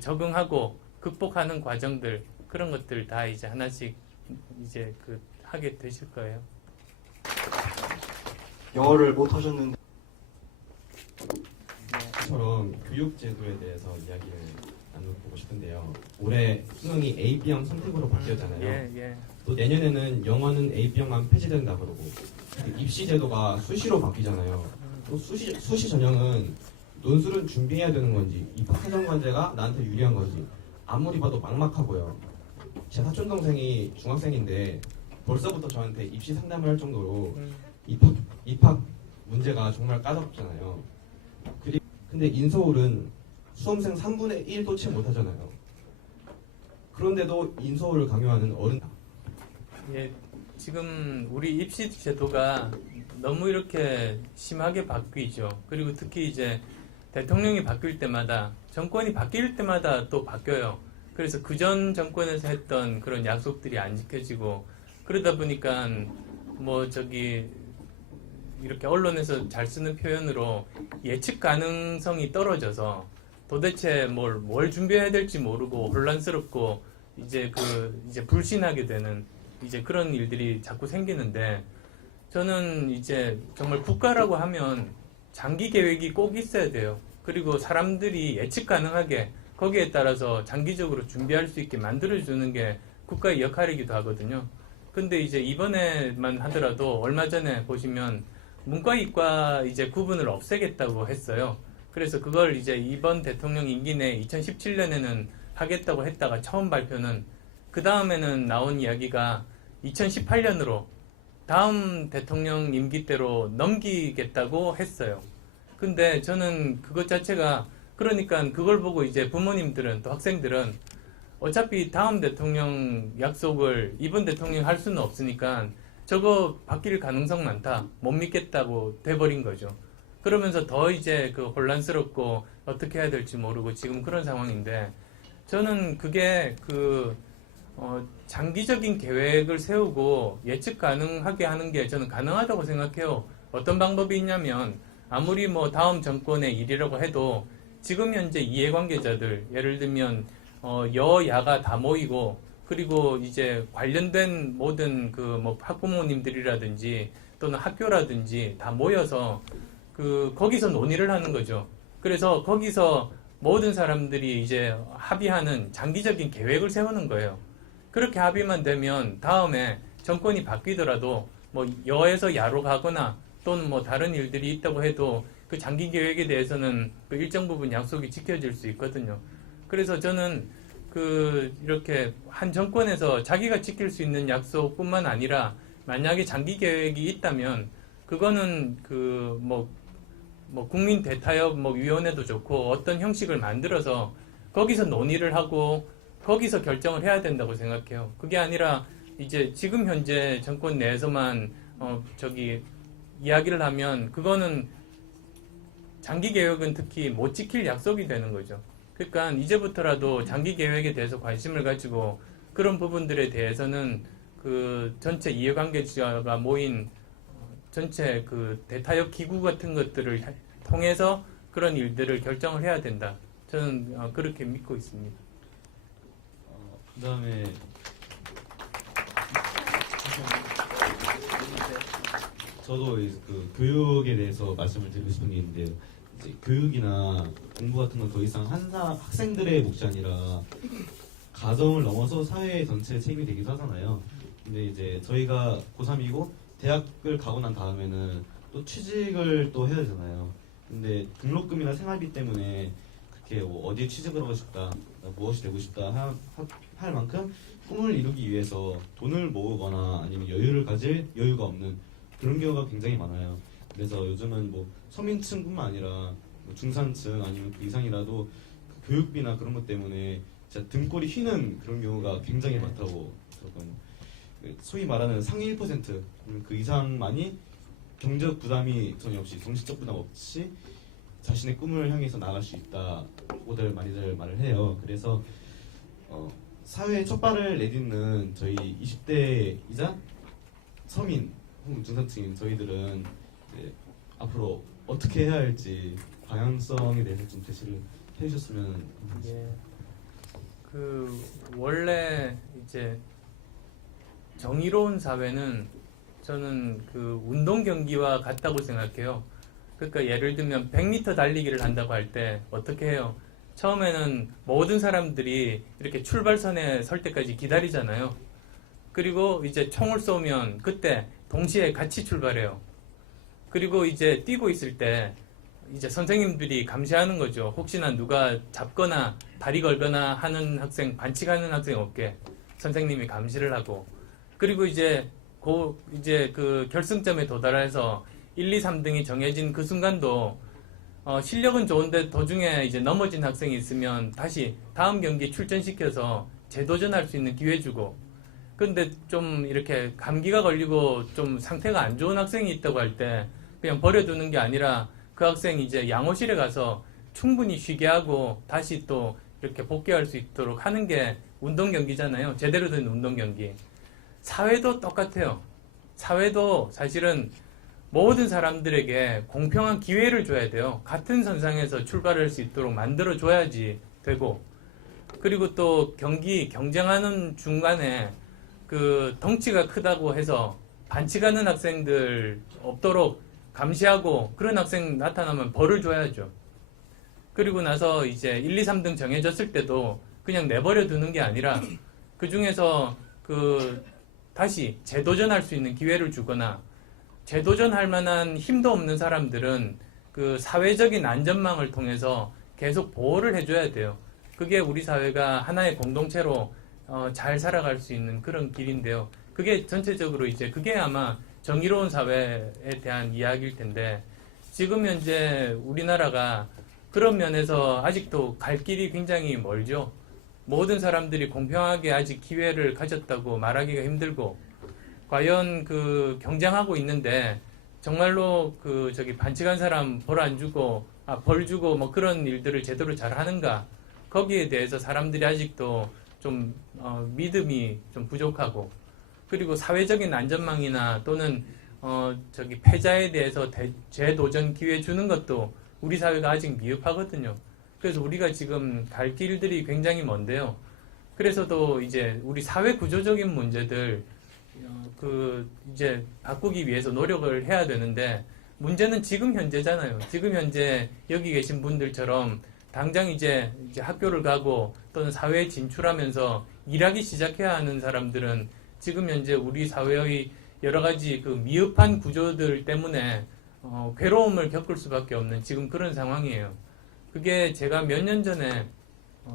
적응하고 극복하는 과정들, 그런 것들 다 이제 하나씩 이제 하게 되실 거예요. 영어를 못 하셨는데 것처럼 교육 제도에 대해서 이야기를 나눠보고 싶은데요. 올해 수능이 A, B형 선택으로 바뀌었잖아요. 예. 또 내년에는 영어는 A, B형만 폐지된다 그러고 그 입시 제도가 수시로 바뀌잖아요. 또 수시 전형은 논술은 준비해야 되는 건지 입학 사정 관제가 나한테 유리한 건지 아무리 봐도 막막하고요. 제 사촌 동생이 중학생인데 벌써부터 저한테 입시 상담을 할 정도로 입학 문제가 정말 까다롭잖아요. 근데 인서울은 수험생 3분의 1도 채 못하잖아요. 그런데도 인서울을 강요하는 어른. 예, 지금 우리 입시 제도가 너무 이렇게 심하게 바뀌죠. 그리고 특히 이제 대통령이 바뀔 때마다, 정권이 바뀔 때마다 또 바뀌어요. 그래서 그전 정권에서 했던 그런 약속들이 안 지켜지고, 그러다 보니까 이렇게 언론에서 잘 쓰는 표현으로 예측 가능성이 떨어져서 도대체 뭘 준비해야 될지 모르고 혼란스럽고 이제 불신하게 되는 이제 그런 일들이 자꾸 생기는데, 저는 이제 정말 국가라고 하면 장기 계획이 꼭 있어야 돼요. 그리고 사람들이 예측 가능하게 거기에 따라서 장기적으로 준비할 수 있게 만들어주는 게 국가의 역할이기도 하거든요. 근데 이제 이번에만 하더라도 얼마 전에 보시면 문과, 이과 이제 구분을 없애겠다고 했어요. 그래서 그걸 이제 이번 대통령 임기 내 2017년에는 하겠다고 했다가 처음 발표는, 그 다음에는 나온 이야기가 2018년으로 다음 대통령 임기 때로 넘기겠다고 했어요. 근데 저는 그것 자체가, 그러니까 그걸 보고 이제 부모님들은, 또 학생들은 어차피 다음 대통령 약속을 이번 대통령이 할 수는 없으니까 저거 바뀔 가능성 많다, 못 믿겠다고 돼버린 거죠. 그러면서 더 이제 혼란스럽고 어떻게 해야 될지 모르고 지금 그런 상황인데, 저는 그게 장기적인 계획을 세우고 예측 가능하게 하는 게 저는 가능하다고 생각해요. 어떤 방법이 있냐면, 아무리 다음 정권의 일이라고 해도 지금 현재 이해관계자들, 예를 들면 여야가 다 모이고, 그리고 이제 관련된 모든 학부모님들이라든지 또는 학교라든지 다 모여서 거기서 논의를 하는 거죠. 그래서 거기서 모든 사람들이 이제 합의하는 장기적인 계획을 세우는 거예요. 그렇게 합의만 되면 다음에 정권이 바뀌더라도 여에서 야로 가거나 또는 다른 일들이 있다고 해도 그 장기 계획에 대해서는 그 일정 부분 약속이 지켜질 수 있거든요. 그래서 저는 이렇게 한 정권에서 자기가 지킬 수 있는 약속뿐만 아니라 만약에 장기 계획이 있다면 그거는 국민 대타협 위원회도 좋고 어떤 형식을 만들어서 거기서 논의를 하고 거기서 결정을 해야 된다고 생각해요. 그게 아니라 이제 지금 현재 정권 내에서만 이야기를 하면 그거는 장기 계획은 특히 못 지킬 약속이 되는 거죠. 그러니까 이제부터라도 장기 계획에 대해서 관심을 가지고 그런 부분들에 대해서는 전체 이해관계자가 모인 전체 대타협 기구 같은 것들을 통해서 그런 일들을 결정을 해야 된다. 저는 그렇게 믿고 있습니다. 그다음에 저도 교육에 대해서 말씀을 드리고 싶은 게 있는데요. 이제 교육이나 공부 같은 건 더 이상 학생들의 몫이 아니라 가정을 넘어서 사회 전체의 책임이 되기도 하잖아요. 근데 이제 저희가 고3이고 대학을 가고 난 다음에는 또 취직을 또 해야 되잖아요. 근데 등록금이나 생활비 때문에 그렇게 어디에 취직을 하고 싶다, 무엇이 되고 싶다 할 만큼 꿈을 이루기 위해서 돈을 모으거나 아니면 여유를 가질 여유가 없는 그런 경우가 굉장히 많아요. 그래서 요즘은 서민층뿐만 아니라 중산층 아니면 그 이상이라도 교육비나 그런 것 때문에 진짜 등골이 휘는 그런 경우가 굉장히 많다고 들었거든요. 소위 말하는 상위 1% 그 이상만이 경제적 부담이 전혀 없이, 정신적 부담 없이 자신의 꿈을 향해서 나갈 수 있다고들 많이들 말을 해요. 그래서 사회의 첫 발을 내딛는 저희 20대이자 서민 혹은 중산층인 저희들은 앞으로 어떻게 해야 할지 방향성에 대해서 좀 제시를 해주셨으면 합니다. 원래 이제 정의로운 사회는 저는 운동 경기와 같다고 생각해요. 그러니까 예를 들면 100m 달리기를 한다고 할 때 어떻게 해요? 처음에는 모든 사람들이 이렇게 출발선에 설 때까지 기다리잖아요. 그리고 이제 총을 쏘면 그때 동시에 같이 출발해요. 그리고 이제 뛰고 있을 때 이제 선생님들이 감시하는 거죠. 혹시나 누가 잡거나 다리 걸거나 하는 학생, 반칙하는 학생 없게 선생님이 감시를 하고, 그리고 이제 그 결승점에 도달해서 1, 2, 3등이 정해진 그 순간도 실력은 좋은데 도중에 이제 넘어진 학생이 있으면 다시 다음 경기 출전시켜서 재도전할 수 있는 기회 주고, 근데 좀 이렇게 감기가 걸리고 좀 상태가 안 좋은 학생이 있다고 할 때 그냥 버려두는 게 아니라 그 학생이 이제 양호실에 가서 충분히 쉬게 하고 다시 또 이렇게 복귀할 수 있도록 하는 게 운동 경기잖아요. 제대로 된 운동 경기. 사회도 똑같아요. 사회도 사실은 모든 사람들에게 공평한 기회를 줘야 돼요. 같은 선상에서 출발할 수 있도록 만들어 줘야지 되고, 그리고 또 경쟁하는 중간에 그 덩치가 크다고 해서 반칙하는 학생들 없도록 감시하고 그런 학생 나타나면 벌을 줘야죠. 그리고 나서 이제 1, 2, 3등 정해졌을 때도 그냥 내버려 두는 게 아니라 그 중에서 그 다시 재도전할 수 있는 기회를 주거나, 재도전할 만한 힘도 없는 사람들은 그 사회적인 안전망을 통해서 계속 보호를 해줘야 돼요. 그게 우리 사회가 하나의 공동체로 잘 살아갈 수 있는 그런 길인데요. 그게 전체적으로 이제 그게 아마 정의로운 사회에 대한 이야기일 텐데, 지금 현재 우리나라가 그런 면에서 아직도 갈 길이 굉장히 멀죠. 모든 사람들이 공평하게 아직 기회를 가졌다고 말하기가 힘들고, 과연 그 경쟁하고 있는데 정말로 그 반칙한 사람 벌 주고 뭐 그런 일들을 제대로 잘 하는가, 거기에 대해서 사람들이 아직도 좀 믿음이 좀 부족하고, 그리고 사회적인 안전망이나 또는 패자에 대해서 재도전 기회 주는 것도 우리 사회가 아직 미흡하거든요. 그래서 우리가 지금 갈 길들이 굉장히 먼데요. 그래서도 이제 우리 사회 구조적인 문제들 이제 바꾸기 위해서 노력을 해야 되는데, 문제는 지금 현재잖아요. 지금 현재 여기 계신 분들처럼 당장 이제 학교를 가고 또는 사회에 진출하면서 일하기 시작해야 하는 사람들은 지금 현재 우리 사회의 여러 가지 그 미흡한 구조들 때문에 괴로움을 겪을 수밖에 없는 지금 그런 상황이에요. 그게 제가 몇 년 전에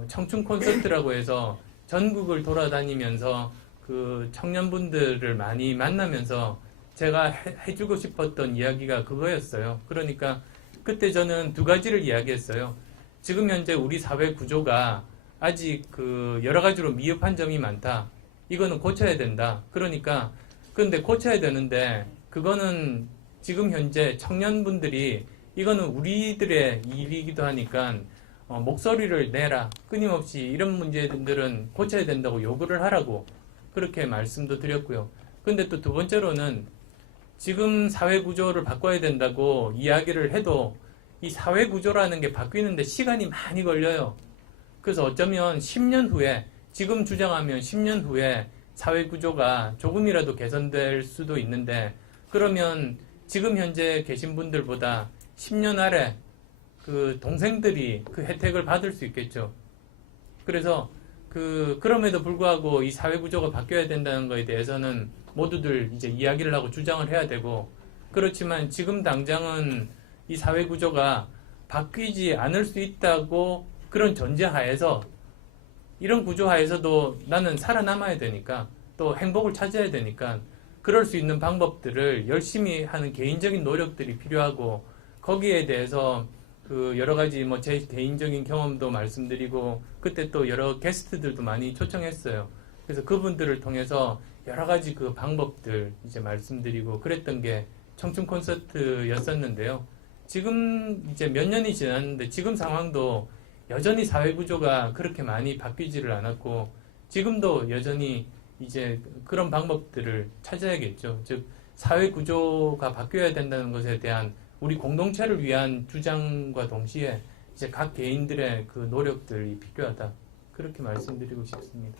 청춘 콘서트라고 해서 전국을 돌아다니면서 그 청년분들을 많이 만나면서 제가 해주고 싶었던 이야기가 그거였어요. 그러니까 그때 저는 두 가지를 이야기했어요. 지금 현재 우리 사회 구조가 아직 그 여러 가지로 미흡한 점이 많다. 이거는 고쳐야 된다. 그러니까 근데 고쳐야 되는데 그거는 지금 현재 청년분들이 이거는 우리들의 일이기도 하니까 목소리를 내라. 끊임없이 이런 문제들은 고쳐야 된다고 요구를 하라고 그렇게 말씀도 드렸고요. 근데 또 두 번째로는 지금 사회 구조를 바꿔야 된다고 이야기를 해도 이 사회 구조라는 게 바뀌는데 시간이 많이 걸려요. 그래서 어쩌면 10년 후에, 지금 주장하면 10년 후에 사회 구조가 조금이라도 개선될 수도 있는데, 그러면 지금 현재 계신 분들보다 10년 아래 그 동생들이 그 혜택을 받을 수 있겠죠. 그래서 그럼에도 불구하고 이 사회 구조가 바뀌어야 된다는 거에 대해서는 모두들 이제 이야기를 하고 주장을 해야 되고, 그렇지만 지금 당장은 이 사회 구조가 바뀌지 않을 수 있다고 그런 전제하에서, 이런 구조하에서도 나는 살아남아야 되니까, 또 행복을 찾아야 되니까 그럴 수 있는 방법들을 열심히 하는 개인적인 노력들이 필요하고, 거기에 대해서 그 여러 가지 뭐 제 개인적인 경험도 말씀드리고, 그때 또 여러 게스트들도 많이 초청했어요. 그래서 그분들을 통해서 여러 가지 그 방법들 이제 말씀드리고 그랬던 게 청춘 콘서트였었는데요. 지금 이제 몇 년이 지났는데 지금 상황도 여전히 사회 구조가 그렇게 많이 바뀌지를 않았고, 지금도 여전히 이제 그런 방법들을 찾아야겠죠. 즉 사회 구조가 바뀌어야 된다는 것에 대한 우리 공동체를 위한 주장과 동시에 이제 각 개인들의 그 노력들이 필요하다. 그렇게 말씀드리고 싶습니다.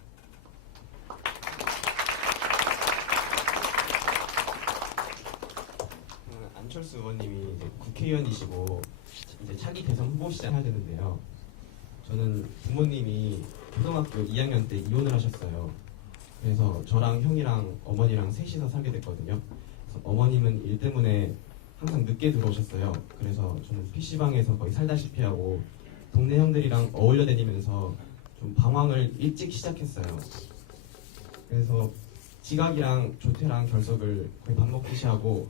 안철수 의원님이 이제 국회의원이시고 이제 차기 대선 후보시장 해야 되는데요. 저는 부모님이 초등학교 2학년 때 이혼을 하셨어요. 그래서 저랑 형이랑 어머니랑 셋이서 살게 됐거든요. 그래서 어머님은 일 때문에 항상 늦게 들어오셨어요. 그래서 저는 PC방에서 거의 살다시피 하고 동네 형들이랑 어울려 다니면서 좀 방황을 일찍 시작했어요. 그래서 지각이랑 조퇴랑 결석을 거의 밥 먹듯이 하고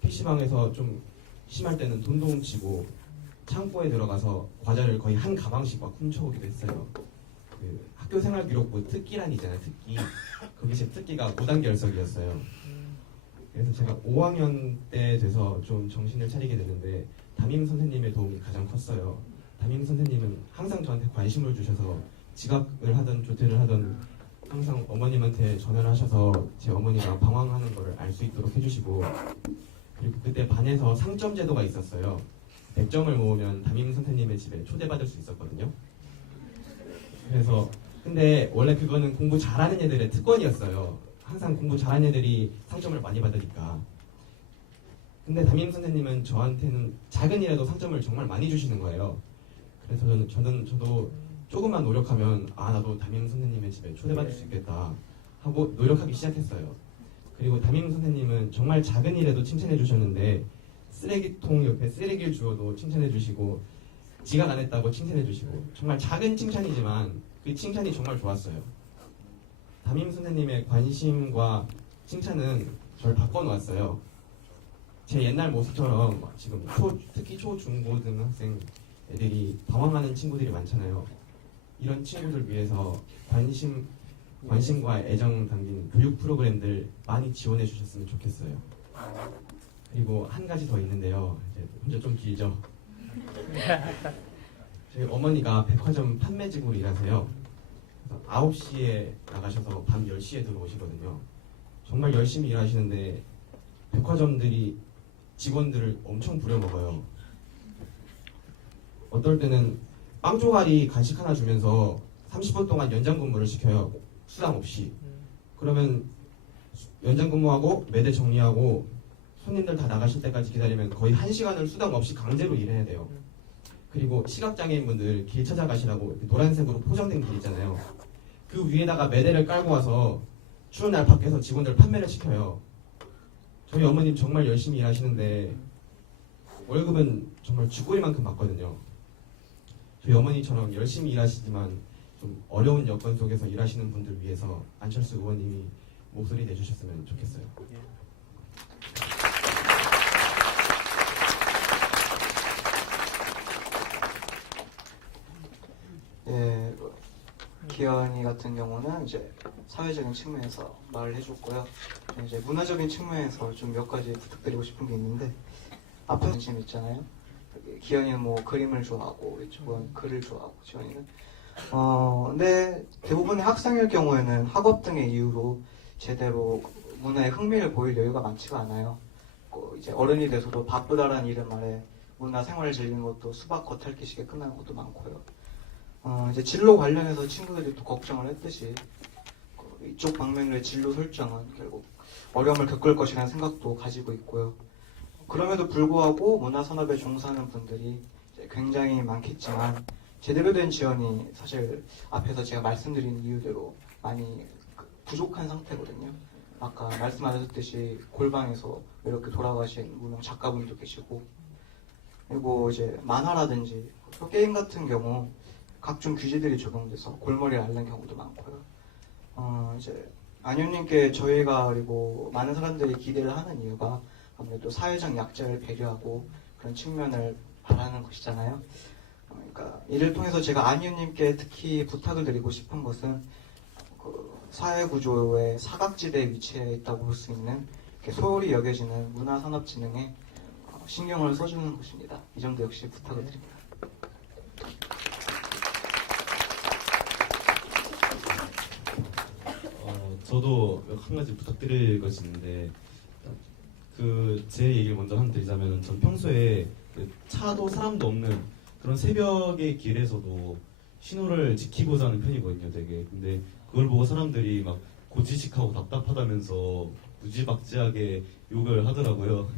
PC방에서 좀 심할 때는 돈도 훔치고 창고에 들어가서 과자를 거의 한 가방씩 막 훔쳐오기도 했어요. 그 학교 생활 기록부 특기란 있잖아요. 특기. 거기 제 특기가 무단 결석이었어요. 그래서 제가 5학년 때 돼서 좀 정신을 차리게 되는데 담임 선생님의 도움이 가장 컸어요. 담임 선생님은 항상 저한테 관심을 주셔서 지각을 하든 조퇴를 하든 항상 어머님한테 전화를 하셔서 제 어머니가 방황하는 거를 알 수 있도록 해주시고, 그리고 그때 반에서 상점 제도가 있었어요. 100점을 모으면 담임 선생님의 집에 초대받을 수 있었거든요. 그래서 근데 원래 그거는 공부 잘하는 애들의 특권이었어요. 항상 공부 잘하는 애들이 상점을 많이 받으니까. 근데 담임 선생님은 저한테는 작은 일에도 상점을 정말 많이 주시는 거예요. 그래서 저도 조금만 노력하면 나도 담임 선생님의 집에 초대받을 수 있겠다 하고 노력하기 시작했어요. 그리고 담임 선생님은 정말 작은 일에도 칭찬해 주셨는데 쓰레기통 옆에 쓰레기를 주워도 칭찬해 주시고 지각 안 했다고 칭찬해 주시고 정말 작은 칭찬이지만 그 칭찬이 정말 좋았어요. 담임 선생님의 관심과 칭찬은 저를 바꿔놓았어요. 제 옛날 모습처럼 지금 특히 초, 중, 고 등 학생 애들이 방황하는 친구들이 많잖아요. 이런 친구들 위해서 관심과 애정 담긴 교육 프로그램들 많이 지원해 주셨으면 좋겠어요. 그리고 한 가지 더 있는데요. 이제 혼자 좀 길죠. 저희 어머니가 백화점 판매직으로 일하세요. 그래서 9시에 나가셔서 밤 10시에 들어오시거든요. 정말 열심히 일하시는데 백화점들이 직원들을 엄청 부려먹어요. 어떨 때는 빵 조가리 간식 하나 주면서 30분 동안 연장 근무를 시켜요. 수당 없이. 그러면 연장 근무하고 매대 정리하고 손님들 다 나가실 때까지 기다리면 거의 1시간을 수당 없이 강제로 일해야 돼요. 그리고 시각장애인분들 길 찾아가시라고 노란색으로 포장된 길 있잖아요. 그 위에다가 매대를 깔고 와서 추운 날 밖에서 직원들 판매를 시켜요. 저희 어머님 정말 열심히 일하시는데 월급은 정말 쥐꼬리만큼 받거든요. 저희 어머니처럼 열심히 일하시지만 좀 어려운 여건 속에서 일하시는 분들 위해서 안철수 의원님이 목소리 내주셨으면 좋겠어요. 예, 기현이 같은 경우는 이제 사회적인 측면에서 말을 해줬고요. 이제 문화적인 측면에서 좀 몇 가지 부탁드리고 싶은 게 있는데, 앞에 관심 있잖아요. 기현이는 뭐 그림을 좋아하고 이쪽은 글을 좋아하고 지원이는 근데 대부분의 학생일 경우에는 학업 등의 이유로 제대로 문화에 흥미를 보일 여유가 많지가 않아요. 이제 어른이 돼서도 바쁘다라는 이름 아래 문화 생활을 즐기는 것도 수박 겉핥기식에 끝나는 것도 많고요. 이제 진로 관련해서 친구들이 또 걱정을 했듯이 이쪽 방면의 진로 설정은 결국 어려움을 겪을 것이라는 생각도 가지고 있고요. 그럼에도 불구하고 문화산업에 종사하는 분들이 굉장히 많겠지만 제대로 된 지원이 사실 앞에서 제가 말씀드린 이유대로 많이 부족한 상태거든요. 아까 말씀하셨듯이 골방에서 이렇게 돌아가신 무명 작가분도 계시고, 그리고 이제 만화라든지 게임 같은 경우 각종 규제들이 적용돼서 골머리를 앓는 경우도 많고요. 이제 안효님께 저희가 그리고 많은 사람들이 기대를 하는 이유가 아무래도 사회적 약자를 배려하고 그런 측면을 바라는 것이잖아요. 그러니까 이를 통해서 제가 안효님께 특히 부탁을 드리고 싶은 것은 그 사회구조의 사각지대에 위치해 있다고 볼 수 있는 소홀히 여겨지는 문화산업진흥에 신경을 써주는 것입니다. 이 점도 역시 부탁을 드립니다. 저도 한 가지 부탁드릴 것이 있는데, 제 얘기를 먼저 하나 드리자면, 전 평소에 차도 사람도 없는 그런 새벽의 길에서도 신호를 지키고자 하는 편이거든요, 되게. 근데 그걸 보고 사람들이 막 고지식하고 답답하다면서 무지막지하게 욕을 하더라고요.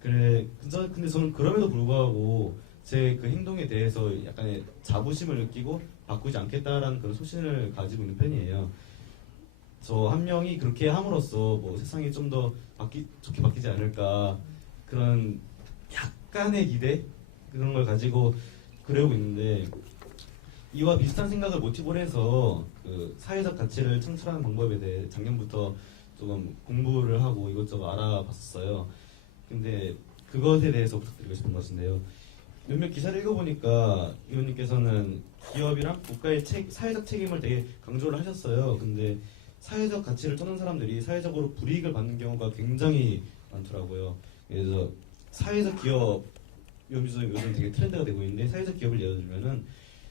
그래, 근데 저는 그럼에도 불구하고 제 그 행동에 대해서 약간의 자부심을 느끼고 바꾸지 않겠다라는 그런 소신을 가지고 있는 편이에요. 저 한 명이 그렇게 함으로써 뭐 세상이 좀 더 좋게 바뀌지 않을까 그런 약간의 기대 그런 걸 가지고 그러고 있는데 이와 비슷한 생각을 모티브로 해서 그 사회적 가치를 창출하는 방법에 대해 작년부터 조금 공부를 하고 이것저것 알아봤어요. 근데 그것에 대해서 부탁드리고 싶은 것인데요. 몇몇 기사를 읽어보니까 의원님께서는 기업이랑 국가의 사회적 책임을 되게 강조를 하셨어요. 근데 사회적 가치를 떠난 사람들이 사회적으로 불이익을 받는 경우가 굉장히 많더라고요. 그래서 사회적 기업 요즘 되게 트렌드가 되고 있는데 사회적 기업을 예를 들면은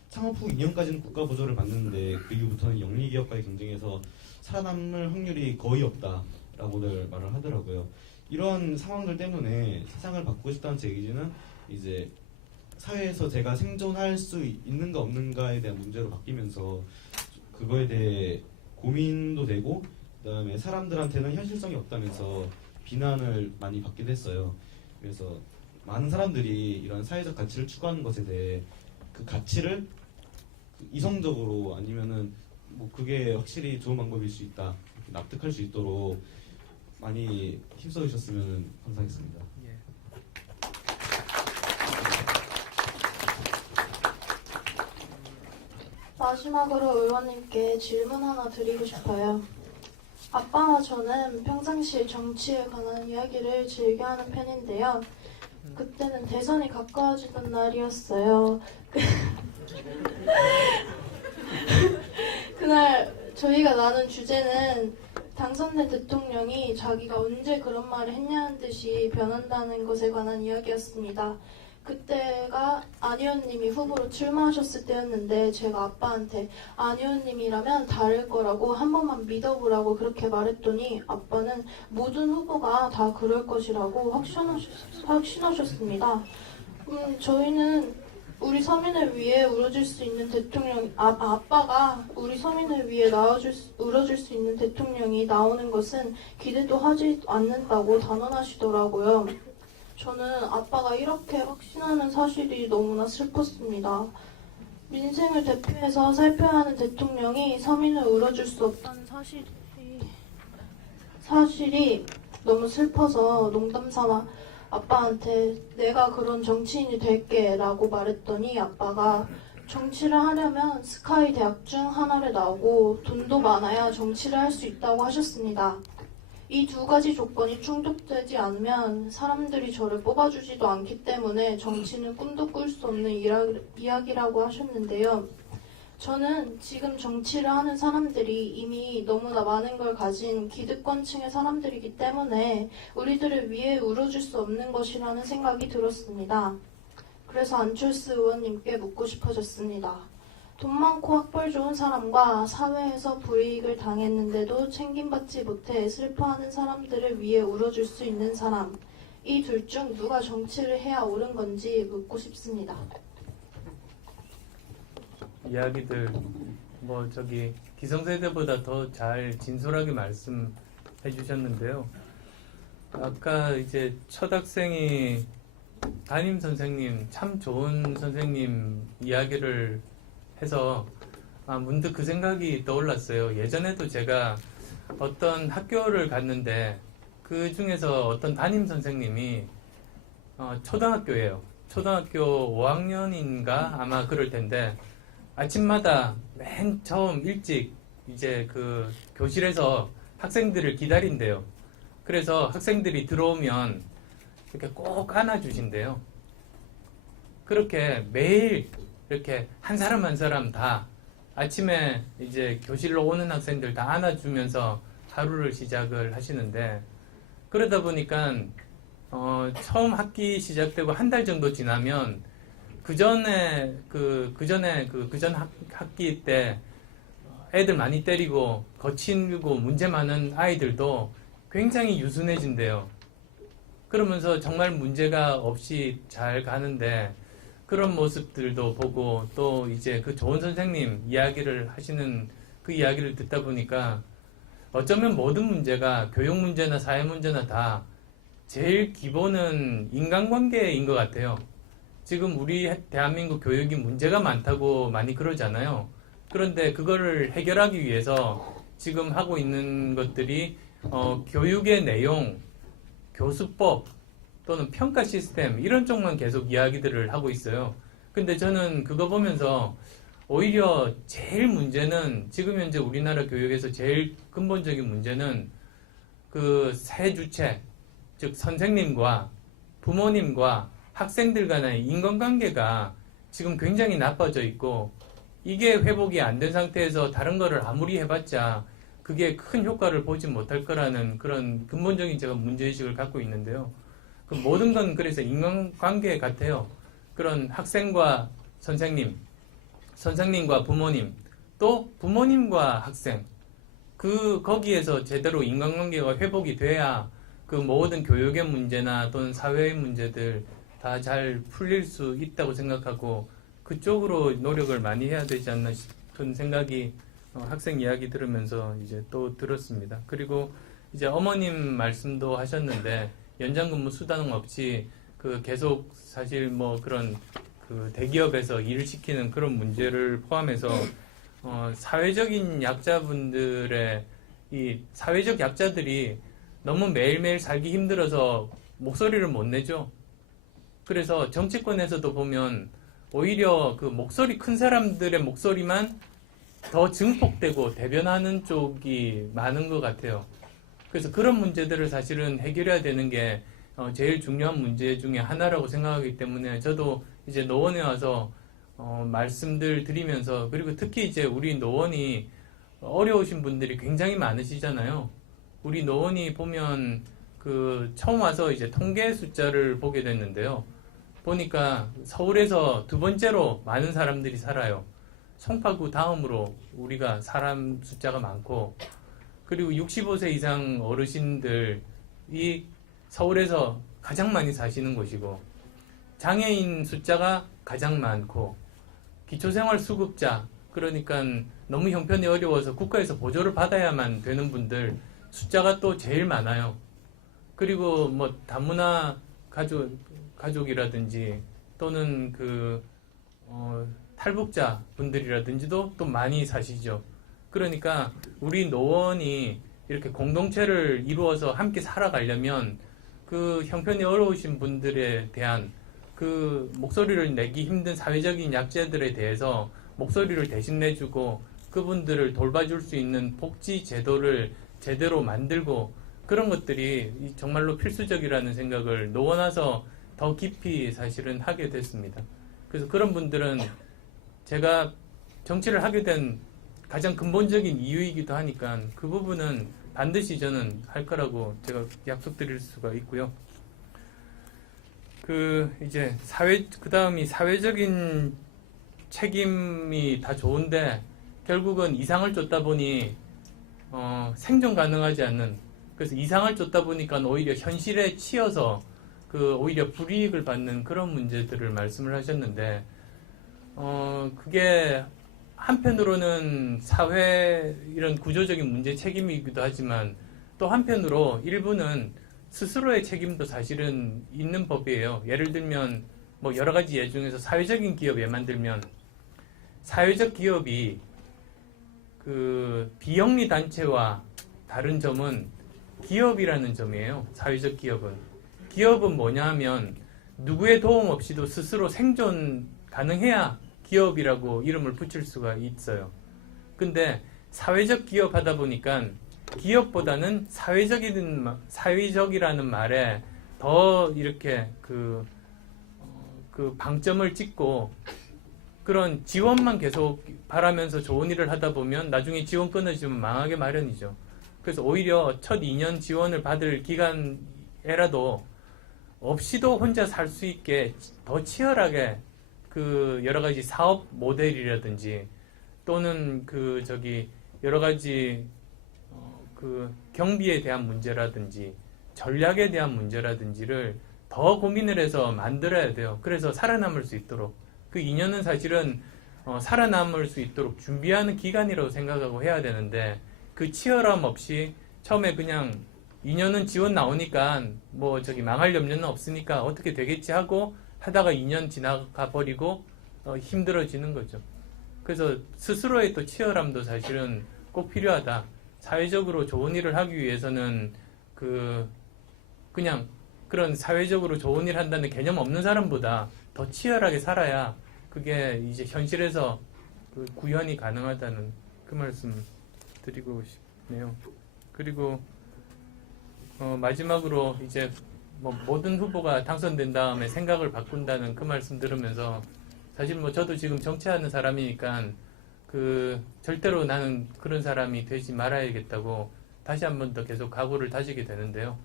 창업 후 2년까지는 국가 보조를 받는데 그 이후부터는 영리 기업과의 경쟁에서 살아남을 확률이 거의 없다라고들 말을 하더라고요. 이런 상황들 때문에 세상을 바꾸고 싶다는 제 의지는 이제 사회에서 제가 생존할 수 있는가 없는가에 대한 문제로 바뀌면서 그거에 대해 고민도 되고 그다음에 사람들한테는 현실성이 없다면서 비난을 많이 받기도 했어요. 그래서 많은 사람들이 이런 사회적 가치를 추구하는 것에 대해 그 가치를 이성적으로 아니면은 뭐 그게 확실히 좋은 방법일 수 있다 납득할 수 있도록 많이 힘써 주셨으면 감사하겠습니다. 예. 마지막으로 의원님께 질문 하나 드리고 싶어요. 아빠와 저는 평상시에 정치에 관한 이야기를 즐겨하는 편인데요. 그때는 대선이 가까워지던 날이었어요. 그날 저희가 나눈 주제는 당선된 대통령이 자기가 언제 그런 말을 했냐는 듯이 변한다는 것에 관한 이야기였습니다. 그때가 안 의원님이 후보로 출마하셨을 때였는데 제가 아빠한테 안 의원님이라면 다를 거라고 한 번만 믿어보라고 그렇게 말했더니 아빠는 모든 후보가 다 그럴 것이라고 확신하셨습니다. 저희는 우리 서민을 위해 울어줄 수 있는 대통령, 아빠가 우리 서민을 위해 울어줄 수 있는 대통령이 나오는 것은 기대도 하지 않는다고 단언하시더라고요. 저는 아빠가 이렇게 확신하는 사실이 너무나 슬펐습니다. 민생을 대표해서 살펴야 하는 대통령이 서민을 울어줄 수 없다는 사실이 너무 슬퍼서 농담삼아 아빠한테 내가 그런 정치인이 될게 라고 말했더니 아빠가 정치를 하려면 스카이 대학 중 하나를 나오고 돈도 많아야 정치를 할 수 있다고 하셨습니다. 이 두 가지 조건이 충족되지 않으면 사람들이 저를 뽑아주지도 않기 때문에 정치는 꿈도 꿀 수 없는 이야기라고 하셨는데요. 저는 지금 정치를 하는 사람들이 이미 너무나 많은 걸 가진 기득권층의 사람들이기 때문에 우리들을 위해 울어줄 수 없는 것이라는 생각이 들었습니다. 그래서 안철수 의원님께 묻고 싶어졌습니다. 돈 많고 학벌 좋은 사람과 사회에서 불이익을 당했는데도 챙김받지 못해 슬퍼하는 사람들을 위해 울어줄 수 있는 사람, 이 둘 중 누가 정치를 해야 옳은 건지 묻고 싶습니다. 이야기들 뭐 저기 기성세대보다 더 잘 진솔하게 말씀해 주셨는데요. 아까 이제 첫 학생이 담임 선생님 참 좋은 선생님 이야기를 해서 문득 그 생각이 떠올랐어요. 예전에도 제가 어떤 학교를 갔는데 그 중에서 어떤 담임 선생님이 초등학교예요. 초등학교 5학년인가 아마 그럴 텐데 아침마다 맨 처음 일찍 이제 그 교실에서 학생들을 기다린대요. 그래서 학생들이 들어오면 이렇게 꼭 안아주신대요. 그렇게 매일 이렇게 한 사람 한 사람 다 아침에 이제 교실로 오는 학생들 다 안아주면서 하루를 시작을 하시는데 그러다 보니까 처음 학기 시작되고 한 달 정도 지나면 그 전 학기 때 애들 많이 때리고 거칠고 문제 많은 아이들도 굉장히 유순해진대요. 그러면서 정말 문제가 없이 잘 가는데 그런 모습들도 보고 또 이제 그 좋은 선생님 이야기를 하시는 그 이야기를 듣다 보니까 어쩌면 모든 문제가 교육 문제나 사회 문제나 다 제일 기본은 인간관계인 것 같아요. 지금 우리 대한민국 교육이 문제가 많다고 많이 그러잖아요. 그런데 그거를 해결하기 위해서 지금 하고 있는 것들이 교육의 내용, 교수법 또는 평가 시스템 이런 쪽만 계속 이야기들을 하고 있어요. 근데 저는 그거 보면서 오히려 제일 문제는 지금 현재 우리나라 교육에서 제일 근본적인 문제는 그 세 주체, 즉 선생님과 부모님과 학생들 간의 인간관계가 지금 굉장히 나빠져 있고 이게 회복이 안 된 상태에서 다른 거를 아무리 해봤자 그게 큰 효과를 보지 못할 거라는 그런 근본적인 제가 문제의식을 갖고 있는데요. 그 모든 건 그래서 인간관계 같아요. 그런 학생과 선생님, 선생님과 부모님, 또 부모님과 학생, 거기에서 제대로 인간관계가 회복이 돼야 그 모든 교육의 문제나 또는 사회의 문제들 다 잘 풀릴 수 있다고 생각하고 그쪽으로 노력을 많이 해야 되지 않나 싶은 생각이 학생 이야기 들으면서 이제 또 들었습니다. 그리고 이제 어머님 말씀도 하셨는데 연장근무 수당 없이 그 계속 사실 뭐 그런 그 대기업에서 일을 시키는 그런 문제를 포함해서 사회적인 약자분들의 이 사회적 약자들이 너무 매일매일 살기 힘들어서 목소리를 못 내죠. 그래서 정치권에서도 보면 오히려 그 목소리 큰 사람들의 목소리만 더 증폭되고 대변하는 쪽이 많은 것 같아요. 그래서 그런 문제들을 사실은 해결해야 되는 게 제일 중요한 문제 중에 하나라고 생각하기 때문에 저도 이제 노원에 와서 말씀들 드리면서 그리고 특히 이제 우리 노원이 어려우신 분들이 굉장히 많으시잖아요. 우리 노원이 보면 그 처음 와서 이제 통계 숫자를 보게 됐는데요. 보니까 서울에서 두 번째로 많은 사람들이 살아요. 송파구 다음으로 우리가 사람 숫자가 많고 그리고 65세 이상 어르신들이 서울에서 가장 많이 사시는 곳이고 장애인 숫자가 가장 많고 기초생활수급자 그러니까 너무 형편이 어려워서 국가에서 보조를 받아야만 되는 분들 숫자가 또 제일 많아요. 그리고 뭐 다문화 가족이라든지 또는 그 탈북자 분들이라든지도 또 많이 사시죠. 그러니까 우리 노원이 이렇게 공동체를 이루어서 함께 살아가려면 그 형편이 어려우신 분들에 대한 그 목소리를 내기 힘든 사회적인 약자들에 대해서 목소리를 대신 내주고 그분들을 돌봐줄 수 있는 복지 제도를 제대로 만들고 그런 것들이 정말로 필수적이라는 생각을 노원 와서 더 깊이 사실은 하게 됐습니다. 그래서 그런 분들은 제가 정치를 하게 된 가장 근본적인 이유이기도 하니까 그 부분은 반드시 저는 할 거라고 제가 약속드릴 수가 있고요. 이제 그 다음이 사회적인 책임이 다 좋은데 결국은 이상을 쫓다 보니 생존 가능하지 않는 그래서 이상을 쫓다 보니까 오히려 현실에 치여서 오히려 불이익을 받는 그런 문제들을 말씀을 하셨는데 그게 한편으로는 사회 이런 구조적인 문제 책임이기도 하지만 또 한편으로 일부는 스스로의 책임도 사실은 있는 법이에요. 예를 들면 뭐 여러 가지 예 중에서 사회적인 기업 예만 들면 사회적 기업이 그 비영리 단체와 다른 점은 기업이라는 점이에요. 사회적 기업은 뭐냐 하면 누구의 도움 없이도 스스로 생존 가능해야 기업이라고 이름을 붙일 수가 있어요. 근데 사회적 기업 하다 보니까 기업보다는 사회적이라는 말에 더 이렇게 그 방점을 찍고 그런 지원만 계속 바라면서 좋은 일을 하다 보면 나중에 지원 끊어지면 망하게 마련이죠. 그래서 오히려 첫 2년 지원을 받을 기간에라도 없이도 혼자 살 수 있게 더 치열하게 그 여러 가지 사업 모델이라든지 또는 여러 가지 그 경비에 대한 문제라든지 전략에 대한 문제라든지를 더 고민을 해서 만들어야 돼요. 그래서 살아남을 수 있도록 그 2년은 사실은 살아남을 수 있도록 준비하는 기간이라고 생각하고 해야 되는데 그 치열함 없이 처음에 그냥 2년은 지원 나오니까 뭐 저기 망할 염려는 없으니까 어떻게 되겠지 하고 하다가 2년 지나가 버리고 힘들어지는 거죠. 그래서 스스로의 또 치열함도 사실은 꼭 필요하다. 사회적으로 좋은 일을 하기 위해서는 그냥 그런 사회적으로 좋은 일 한다는 개념 없는 사람보다 더 치열하게 살아야 그게 이제 현실에서 그 구현이 가능하다는 그 말씀 드리고 싶네요. 그리고 마지막으로 이제 뭐 모든 후보가 당선된 다음에 생각을 바꾼다는 그 말씀 들으면서 사실 뭐 저도 지금 정치하는 사람이니까 절대로 나는 그런 사람이 되지 말아야겠다고 다시 한 번 더 계속 각오를 다지게 되는데요.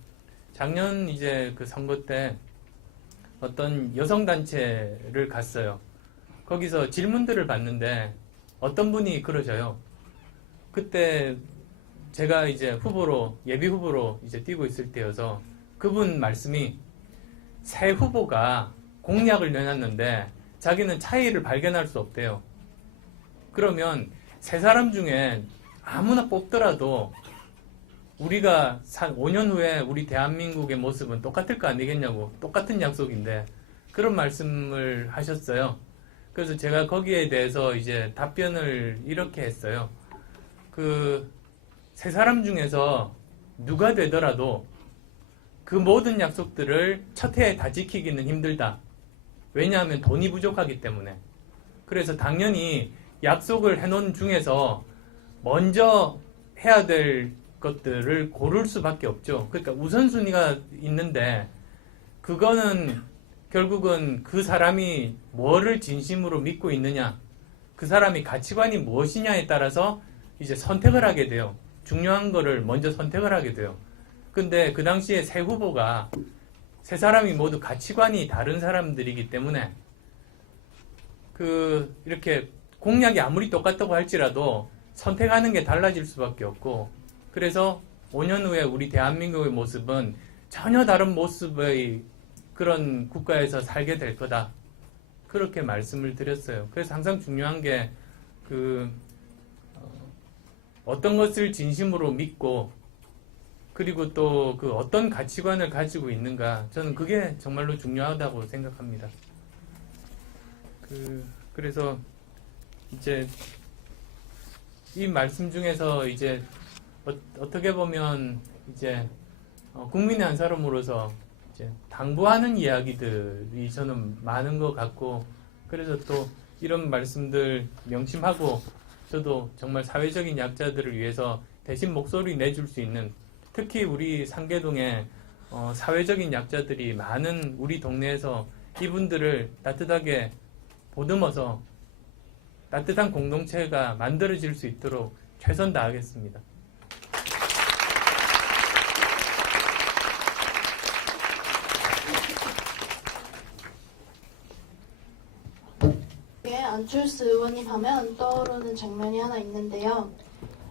작년 이제 그 선거 때 어떤 여성단체를 갔어요. 거기서 질문들을 받는데 어떤 분이 그러셔요. 그때 제가 이제 예비 후보로 이제 뛰고 있을 때여서 그분 말씀이 새 후보가 공약을 내놨는데 자기는 차이를 발견할 수 없대요. 그러면 세 사람 중에 아무나 뽑더라도 우리가 5년 후에 우리 대한민국의 모습은 똑같을 거 아니겠냐고, 똑같은 약속인데 그런 말씀을 하셨어요. 그래서 제가 거기에 대해서 이제 답변을 이렇게 했어요. 세 사람 중에서 누가 되더라도 그 모든 약속들을 첫 해에 다 지키기는 힘들다. 왜냐하면 돈이 부족하기 때문에. 그래서 당연히 약속을 해놓은 중에서 먼저 해야 될 것들을 고를 수밖에 없죠. 그러니까 우선순위가 있는데 그거는 결국은 그 사람이 뭐를 진심으로 믿고 있느냐, 그 사람이 가치관이 무엇이냐에 따라서 이제 선택을 하게 돼요. 중요한 거를 먼저 선택을 하게 돼요. 근데 그 당시에 세 후보가 세 사람이 모두 가치관이 다른 사람들이기 때문에 이렇게 공약이 아무리 똑같다고 할지라도 선택하는 게 달라질 수밖에 없고, 그래서 5년 후에 우리 대한민국의 모습은 전혀 다른 모습의 그런 국가에서 살게 될 거다. 그렇게 말씀을 드렸어요. 그래서 항상 중요한 게 어떤 것을 진심으로 믿고 그리고 또 어떤 가치관을 가지고 있는가, 저는 그게 정말로 중요하다고 생각합니다. 그래서 이제 이 말씀 중에서 이제 어떻게 보면 이제 국민의 한 사람으로서 이제 당부하는 이야기들이 저는 많은 것 같고, 그래서 또 이런 말씀들 명심하고 저도 정말 사회적인 약자들을 위해서 대신 목소리 내줄 수 있는, 특히 우리 상계동에 사회적인 약자들이 많은 우리 동네에서 이분들을 따뜻하게 보듬어서 따뜻한 공동체가 만들어질 수 있도록 최선 다하겠습니다. 안철수 의원님 하면 떠오르는 장면이 하나 있는데요.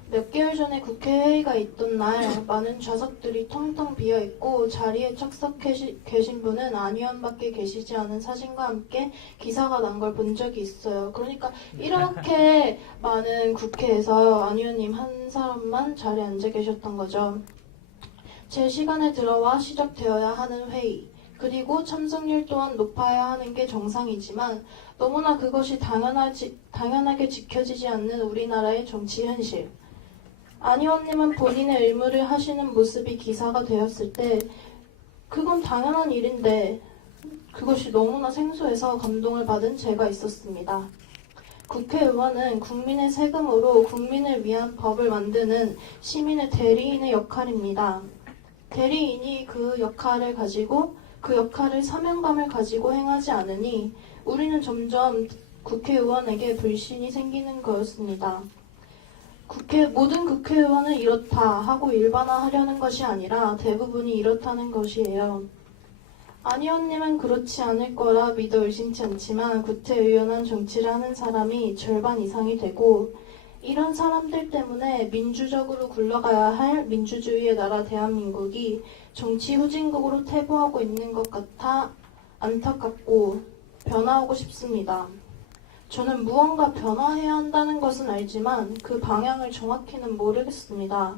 몇 개월 전에 국회 회의가 있던 날 많은 좌석들이 텅텅 비어있고 자리에 착석해 계신 분은 안 의원밖에 계시지 않은 사진과 함께 기사가 난 걸 본 적이 있어요. 그러니까 이렇게 많은 국회에서 안 의원님 한 사람만 자리에 앉아 계셨던 거죠. 제 시간에 들어와 시작되어야 하는 회의, 그리고 참석률 또한 높아야 하는 게 정상이지만 너무나 그것이 당연하게 지켜지지 않는 우리나라의 정치 현실. 안 의원님은 본인의 의무를 하시는 모습이 기사가 되었을 때 그건 당연한 일인데 그것이 너무나 생소해서 감동을 받은 제가 있었습니다. 국회의원은 국민의 세금으로 국민을 위한 법을 만드는 시민의 대리인의 역할입니다. 대리인이 그 역할을 사명감을 가지고 행하지 않으니 우리는 점점 국회의원에게 불신이 생기는 거였습니다. 모든 국회의원은 이렇다 하고 일반화하려는 것이 아니라 대부분이 이렇다는 것이에요. 안 의원님은 그렇지 않을 거라 믿어 의심치 않지만 구태의연한 정치를 하는 사람이 절반 이상이 되고, 이런 사람들 때문에 민주적으로 굴러가야 할 민주주의의 나라 대한민국이 정치 후진국으로 퇴보하고 있는 것 같아 안타깝고 변화하고 싶습니다. 저는 무언가 변화해야 한다는 것은 알지만 그 방향을 정확히는 모르겠습니다.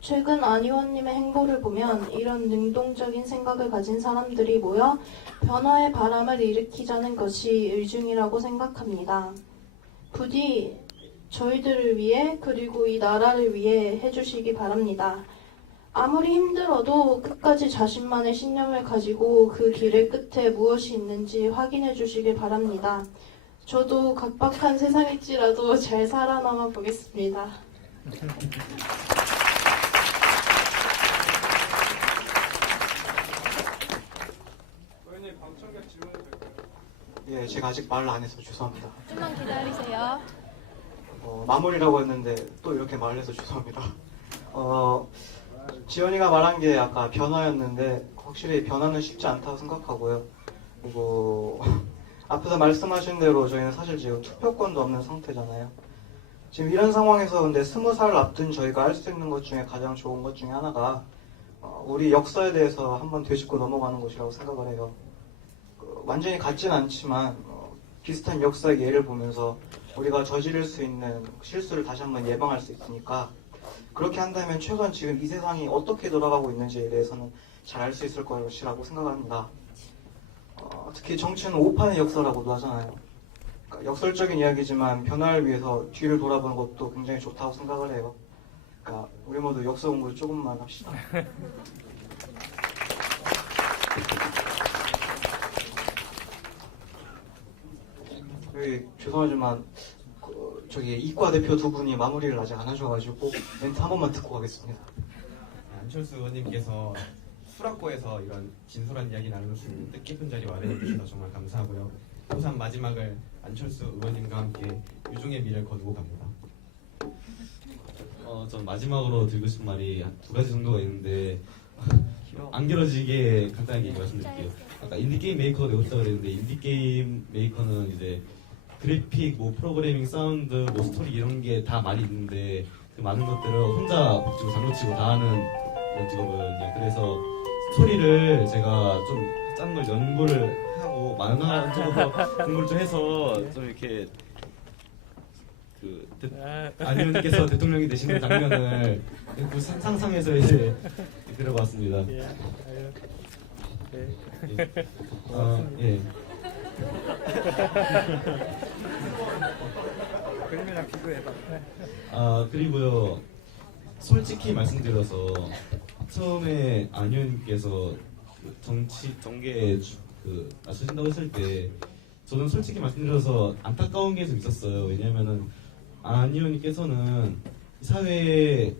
최근 안 의원님의 행보를 보면 이런 능동적인 생각을 가진 사람들이 모여 변화의 바람을 일으키자는 것이 의중이라고 생각합니다. 부디 저희들을 위해 그리고 이 나라를 위해 해주시기 바랍니다. 아무리 힘들어도 끝까지 자신만의 신념을 가지고 그 길의 끝에 무엇이 있는지 확인해 주시길 바랍니다. 저도 각박한 세상일지라도 잘 살아남아 보겠습니다. 예, 제가 아직 말을 안 해서 죄송합니다. 좀만 기다리세요. 마무리라고 했는데 또 이렇게 말을 해서 죄송합니다. 지연이가 말한 게 아까 변화였는데 확실히 변화는 쉽지 않다고 생각하고요. 그리고 앞에서 말씀하신 대로 저희는 사실 지금 투표권도 없는 상태잖아요. 지금 이런 상황에서 근데 20살 앞둔 저희가 할 수 있는 것 중에 가장 좋은 것 중에 하나가 우리 역사에 대해서 한번 되짚고 넘어가는 것이라고 생각을 해요. 완전히 같진 않지만 비슷한 역사의 예를 보면서 우리가 저지를 수 있는 실수를 다시 한번 예방할 수 있으니까 그렇게 한다면 최소한 지금 이 세상이 어떻게 돌아가고 있는지에 대해서는 잘 알 수 있을 것이라고 생각합니다. 특히 정치는 오판의 역사라고도 하잖아요. 그러니까 역설적인 이야기지만 변화를 위해서 뒤를 돌아보는 것도 굉장히 좋다고 생각을 해요. 그러니까 우리 모두 역사 공부를 조금만 합시다. 죄송하지만 저기 이과 대표 두 분이 마무리를 아직 안 하셔가지고 멘트 한 번만 듣고 가겠습니다. 안철수 의원님께서 수락고에서 이런 진솔한 이야기 나눌 수 있는 뜻깊은 자리 마련해 주셔서 정말 감사하고요. 우선 마지막을 안철수 의원님과 함께 유종의 미를 거두고 갑니다. 전 마지막으로 드리고 싶은 말이 한 두 가지 정도가 있는데 안 길어지게 간단하게 말씀드릴게요. 아까 인디게임 메이커가 되고 싶다고 그랬는데 인디게임 메이커는 이제 그래픽, 뭐 프로그래밍, 사운드, 뭐 스토리 이런 게 다 많이 있는데 그 많은 것들을 혼자 복지고 장구치고 다 하는 그런 직업이거든요. 그래서 스토리를 제가 좀 짠 걸 연구를 하고 많은 쪽으로 공부를 좀 해서 좀 이렇게 안 의원님께서 대통령이 되시는 장면을 그 상상해서 이제 들어봤습니다. 예. 예. 그림이랑 비교해봐. 그리고요, 솔직히 말씀드려서 처음에 안 의원님께서 정계에 나서신다고 했을 때 저는 솔직히 말씀드려서 안타까운 게 좀 있었어요. 왜냐면은 안 의원님께서는 사회에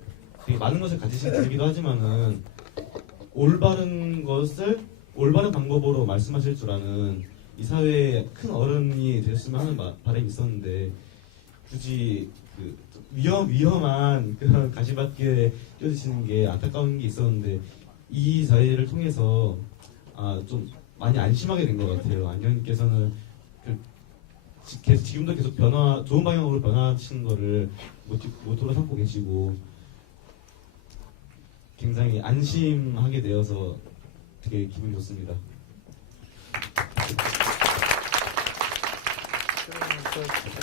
되게 많은 것을 가지신 분이기도 하지만은 올바른 방법으로 말씀하실 줄 아는 이 사회의 큰 어른이 됐으면 하는 바람이 있었는데 굳이 위험한 그런 가시밭길에 뛰어드시는 게 안타까운 게 있었는데 이 자리를 통해서 좀 많이 안심하게 된 것 같아요. 안 의원님께서는 지금도 계속 좋은 방향으로 변화하시는 거를 모토로 삼고 계시고 굉장히 안심하게 되어서 되게 기분이 좋습니다.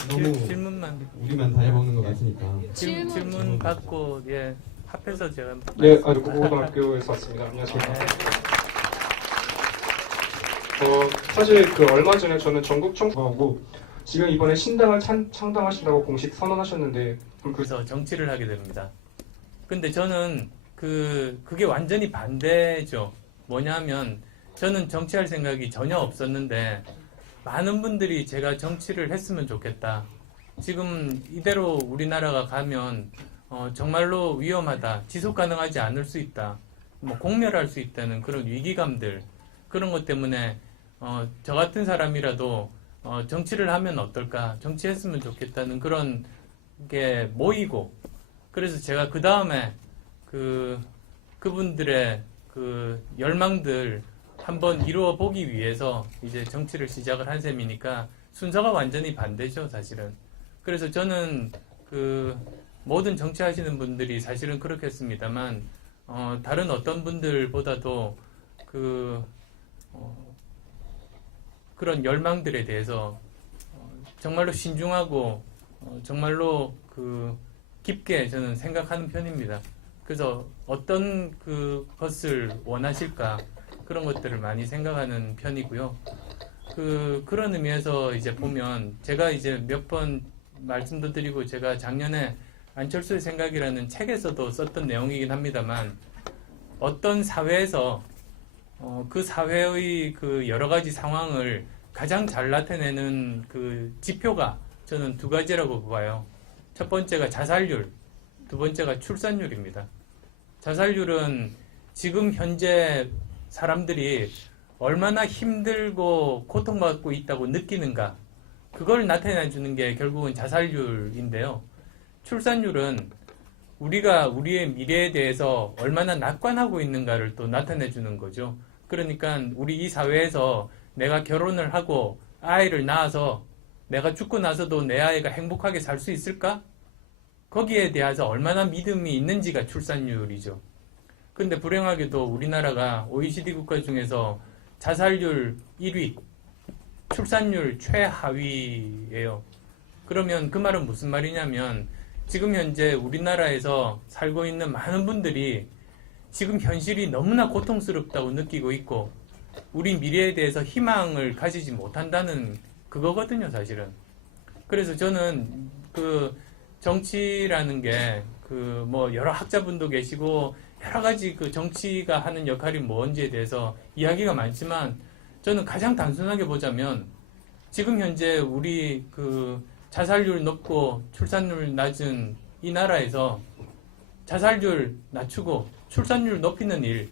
너무 질문만 우리만 다 해먹는 것 같으니까. 질문 받고 예 합해서 제가 네, 국어고등학교에서 왔습니다. 안녕하십니까. 사실 얼마 전에 저는 전국 청소하고 지금 이번에 신당을 창당하신다고 공식 선언하셨는데 그래서 정치를 하게 됩니다. 근데 저는 그게 완전히 반대죠. 뭐냐면 저는 정치할 생각이 전혀 없었는데 많은 분들이 제가 정치를 했으면 좋겠다. 지금 이대로 우리나라가 가면 정말로 위험하다. 지속 가능하지 않을 수 있다. 뭐 공멸할 수 있다는 그런 위기감들 그런 것 때문에 저 같은 사람이라도 정치를 하면 어떨까? 정치했으면 좋겠다는 그런 게 모이고 그래서 제가 그 다음에 그분들의 열망들 한번 이루어 보기 위해서 이제 정치를 시작을 한 셈이니까 순서가 완전히 반대죠, 사실은. 그래서 저는 모든 정치하시는 분들이 사실은 그렇겠습니다만 다른 어떤 분들보다도 그런 열망들에 대해서 정말로 신중하고 정말로 깊게 저는 생각하는 편입니다. 그래서 어떤 것을 원하실까 그런 것들을 많이 생각하는 편이고요. 그런 의미에서 이제 보면 제가 이제 몇 번 말씀도 드리고 제가 작년에 안철수의 생각이라는 책에서도 썼던 내용이긴 합니다만 어떤 사회에서 그 사회의 그 여러 가지 상황을 가장 잘 나타내는 그 지표가 저는 두 가지라고 봐요. 첫 번째가 자살률, 두 번째가 출산율입니다. 자살률은 지금 현재 사람들이 얼마나 힘들고 고통받고 있다고 느끼는가, 그걸 나타내 주는 게 결국은 자살률인데요. 출산율은 우리가 우리의 미래에 대해서 얼마나 낙관하고 있는가를 또 나타내 주는 거죠. 그러니까 우리 이 사회에서 내가 결혼을 하고 아이를 낳아서 내가 죽고 나서도 내 아이가 행복하게 살 수 있을까? 거기에 대해서 얼마나 믿음이 있는지가 출산율이죠. 근데 불행하게도 우리나라가 OECD 국가 중에서 자살률 1위, 출산율 최하위예요. 그러면 그 말은 무슨 말이냐면 지금 현재 우리나라에서 살고 있는 많은 분들이 지금 현실이 너무나 고통스럽다고 느끼고 있고 우리 미래에 대해서 희망을 가지지 못한다는 그거거든요, 사실은. 그래서 저는 정치라는 게 뭐 여러 학자분도 계시고 여러 가지 정치가 하는 역할이 뭔지에 대해서 이야기가 많지만 저는 가장 단순하게 보자면 지금 현재 우리 자살률 높고 출산율 낮은 이 나라에서 자살률 낮추고 출산율 높이는 일,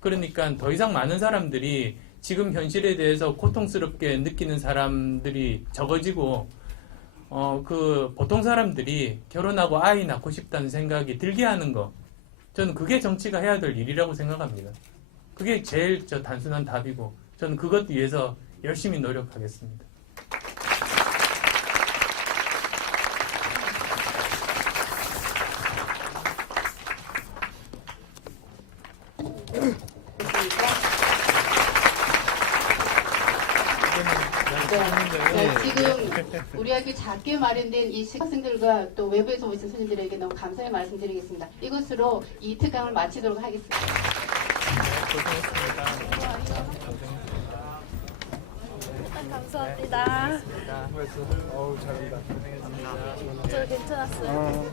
그러니까 더 이상 많은 사람들이 지금 현실에 대해서 고통스럽게 느끼는 사람들이 적어지고 보통 사람들이 결혼하고 아이 낳고 싶다는 생각이 들게 하는 거, 저는 그게 정치가 해야 될 일이라고 생각합니다. 그게 제일 단순한 답이고 저는 그것 위해서 열심히 노력하겠습니다. 지금 우리 학교 작게 마련된 이 학생들과 또 외부에서 오신 손님들에게 너무 감사의 말씀드리겠습니다. 이것으로 이 특강을 마치도록 하겠습니다. 감사합니다. 어우, 잘한다. 저 괜찮았어요.